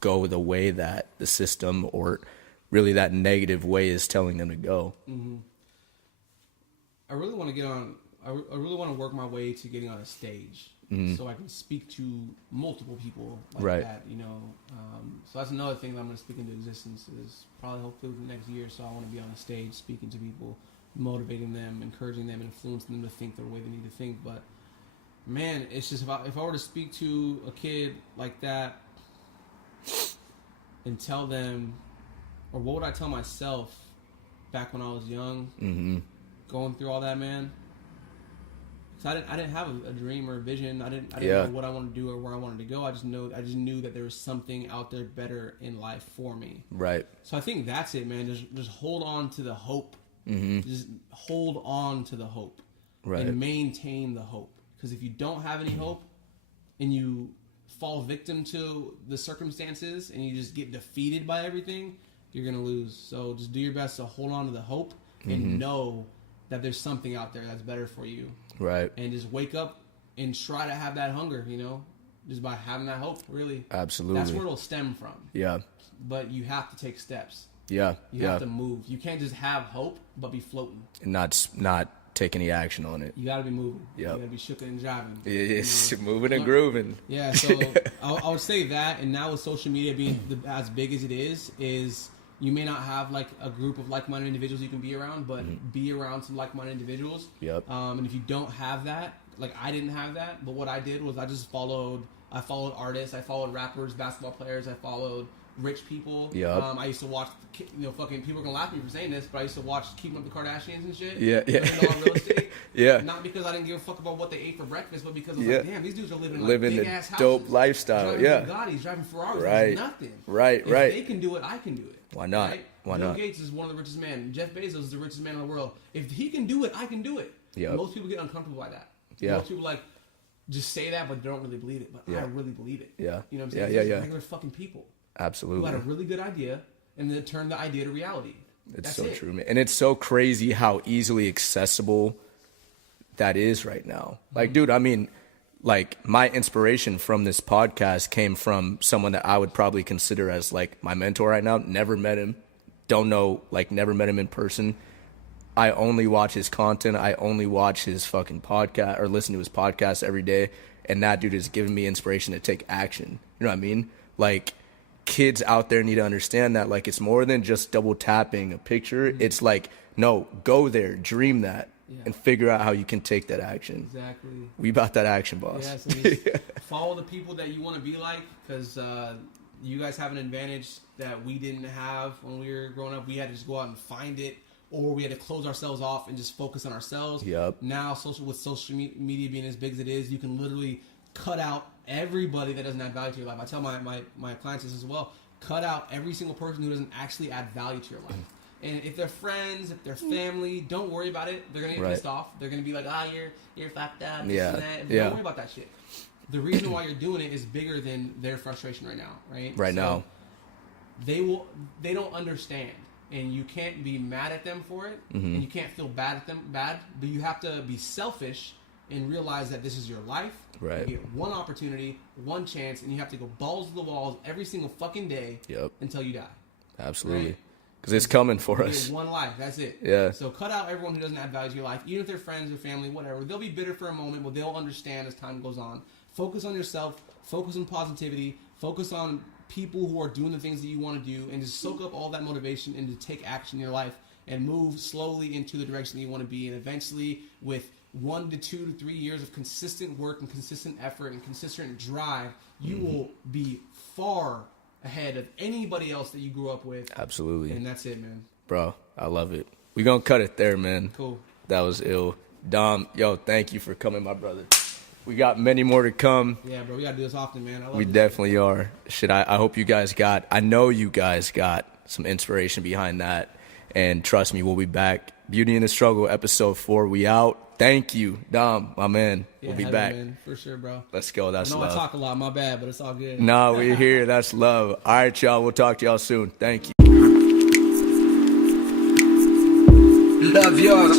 go the way that the system or really that negative way is telling them to go? Mm-hmm. I really want to get on. I really want to work my way to getting on a stage, so I can speak to multiple people like that. So that's another thing that I'm going to speak into existence, is probably hopefully within the next year. So I want to be on a stage speaking to people, motivating them, encouraging them, influencing them to think the way they need to think. But man, it's just if I were to speak to a kid like that and tell them, or what would I tell myself back when I was young, going through all that, man. Because I didn't have a dream or a vision. I didn't know what I wanted to do or where I wanted to go. I just knew that there was something out there better in life for me. Right. So I think that's it, man. Just hold on to the hope. Just hold on to the hope. Right. And maintain the hope. Because if you don't have any hope, and you fall victim to the circumstances and you just get defeated by everything, you're going to lose. So just do your best to hold on to the hope and know that there's something out there that's better for you. Right. And just wake up and try to have that hunger, you know, just by having that hope, really. Absolutely. That's where it'll stem from. Yeah. But you have to take steps. Yeah. You have to move. You can't just have hope, but be floating. And not take any action on it. You got to be moving. Yeah. You got to be shooking and driving. It's moving and grooving. Yeah, so I would say that, and now with social media being as big as it is you may not have like a group of like-minded individuals you can be around, but be around some like-minded individuals. Yep. And if you don't have that, like I didn't have that, but what I did was I followed artists, I followed rappers, basketball players, I followed rich people. Yep. I used to watch, fucking people are gonna laugh at me for saying this, but I used to watch Keeping Up the Kardashians and shit. Yeah. Real estate. Yeah. Not because I didn't give a fuck about what they ate for breakfast, but because I was like, damn, these dudes are living living big the ass houses, dope lifestyle. driving Bugattis, driving Ferraris, Right. nothing. Right. If Right. they can do it, I can do it. Why not? Right? Why Bill not? Gates is one of the richest men. Jeff Bezos is the richest man in the world. If he can do it, I can do it. Yep. Most people get uncomfortable by that. Yeah. Most people like just say that, but they don't really believe it. But I really believe it. Yeah. You know what I'm saying? Yeah. They're regular fucking people who Absolutely. had a really good idea and then turned the idea to reality. It's That's so it. true, man. And it's so crazy how easily accessible that is right now. Like, dude, I mean, like my inspiration from this podcast came from someone that I would probably consider as like my mentor right now. Never met him. Don't know, like never met him in person. I only watch his content. I only watch his fucking podcast or listen to his podcast every day. And that dude is giving me inspiration to take action. You know what I mean? Like, kids out there need to understand that, like, it's more than just double tapping a picture. It's like, no, go there, dream that, and figure out how you can take that action. Exactly. We about that action, boss. Yes, and just follow the people that you want to be like, because you guys have an advantage that we didn't have when we were growing up. We had to just go out and find it, or we had to close ourselves off and just focus on ourselves. Yep. Now, with social media being as big as it is, you can literally cut out everybody that doesn't add value to your life. I tell my clients this as well. Cut out every single person who doesn't actually add value to your life. And if they're friends, if they're family, don't worry about it. They're gonna get pissed off. They're gonna be like, you're fucked up. This and that. Don't worry about that shit. The reason why you're doing it is bigger than their frustration right now, right? Right now. They don't understand. And you can't be mad at them for it, and you can't feel bad, but you have to be selfish and realize that this is your life. Right. You get one opportunity, one chance, and you have to go balls to the walls every single fucking day until you die. Absolutely. Because it's coming for You us. get one life, that's it. Yeah. So cut out everyone who doesn't add value to your life, even if they're friends or family, whatever. They'll be bitter for a moment, but they'll understand as time goes on. Focus on yourself, focus on positivity, focus on people who are doing the things that you want to do, and just soak up all that motivation and to take action in your life and move slowly into the direction that you want to be. And eventually, with 1 to 2 to 3 years of consistent work and consistent effort and consistent drive, you will be far ahead of anybody else that you grew up with. Absolutely. And that's it, man. Bro, I love it. We're going to cut it there, man. Cool. That was ill. Dom, yo, thank you for coming, my brother. We got many more to come. Yeah, bro, we got to do this often, man. I love We this. definitely are. I hope you guys I know you guys got some inspiration behind that. And trust me, we'll be back. Beauty in the Struggle, episode 4. We out. Thank you, Dom, my man. We'll be back. Man, for sure, bro. Let's go. That's I know love. I talk a lot, my bad, but it's all good. No, we're here. That's love. All right, y'all. We'll talk to y'all soon. Thank you. Love yours.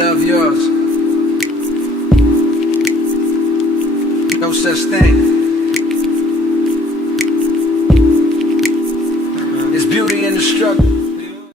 Love yours. No such thing. It's beauty in the struggle.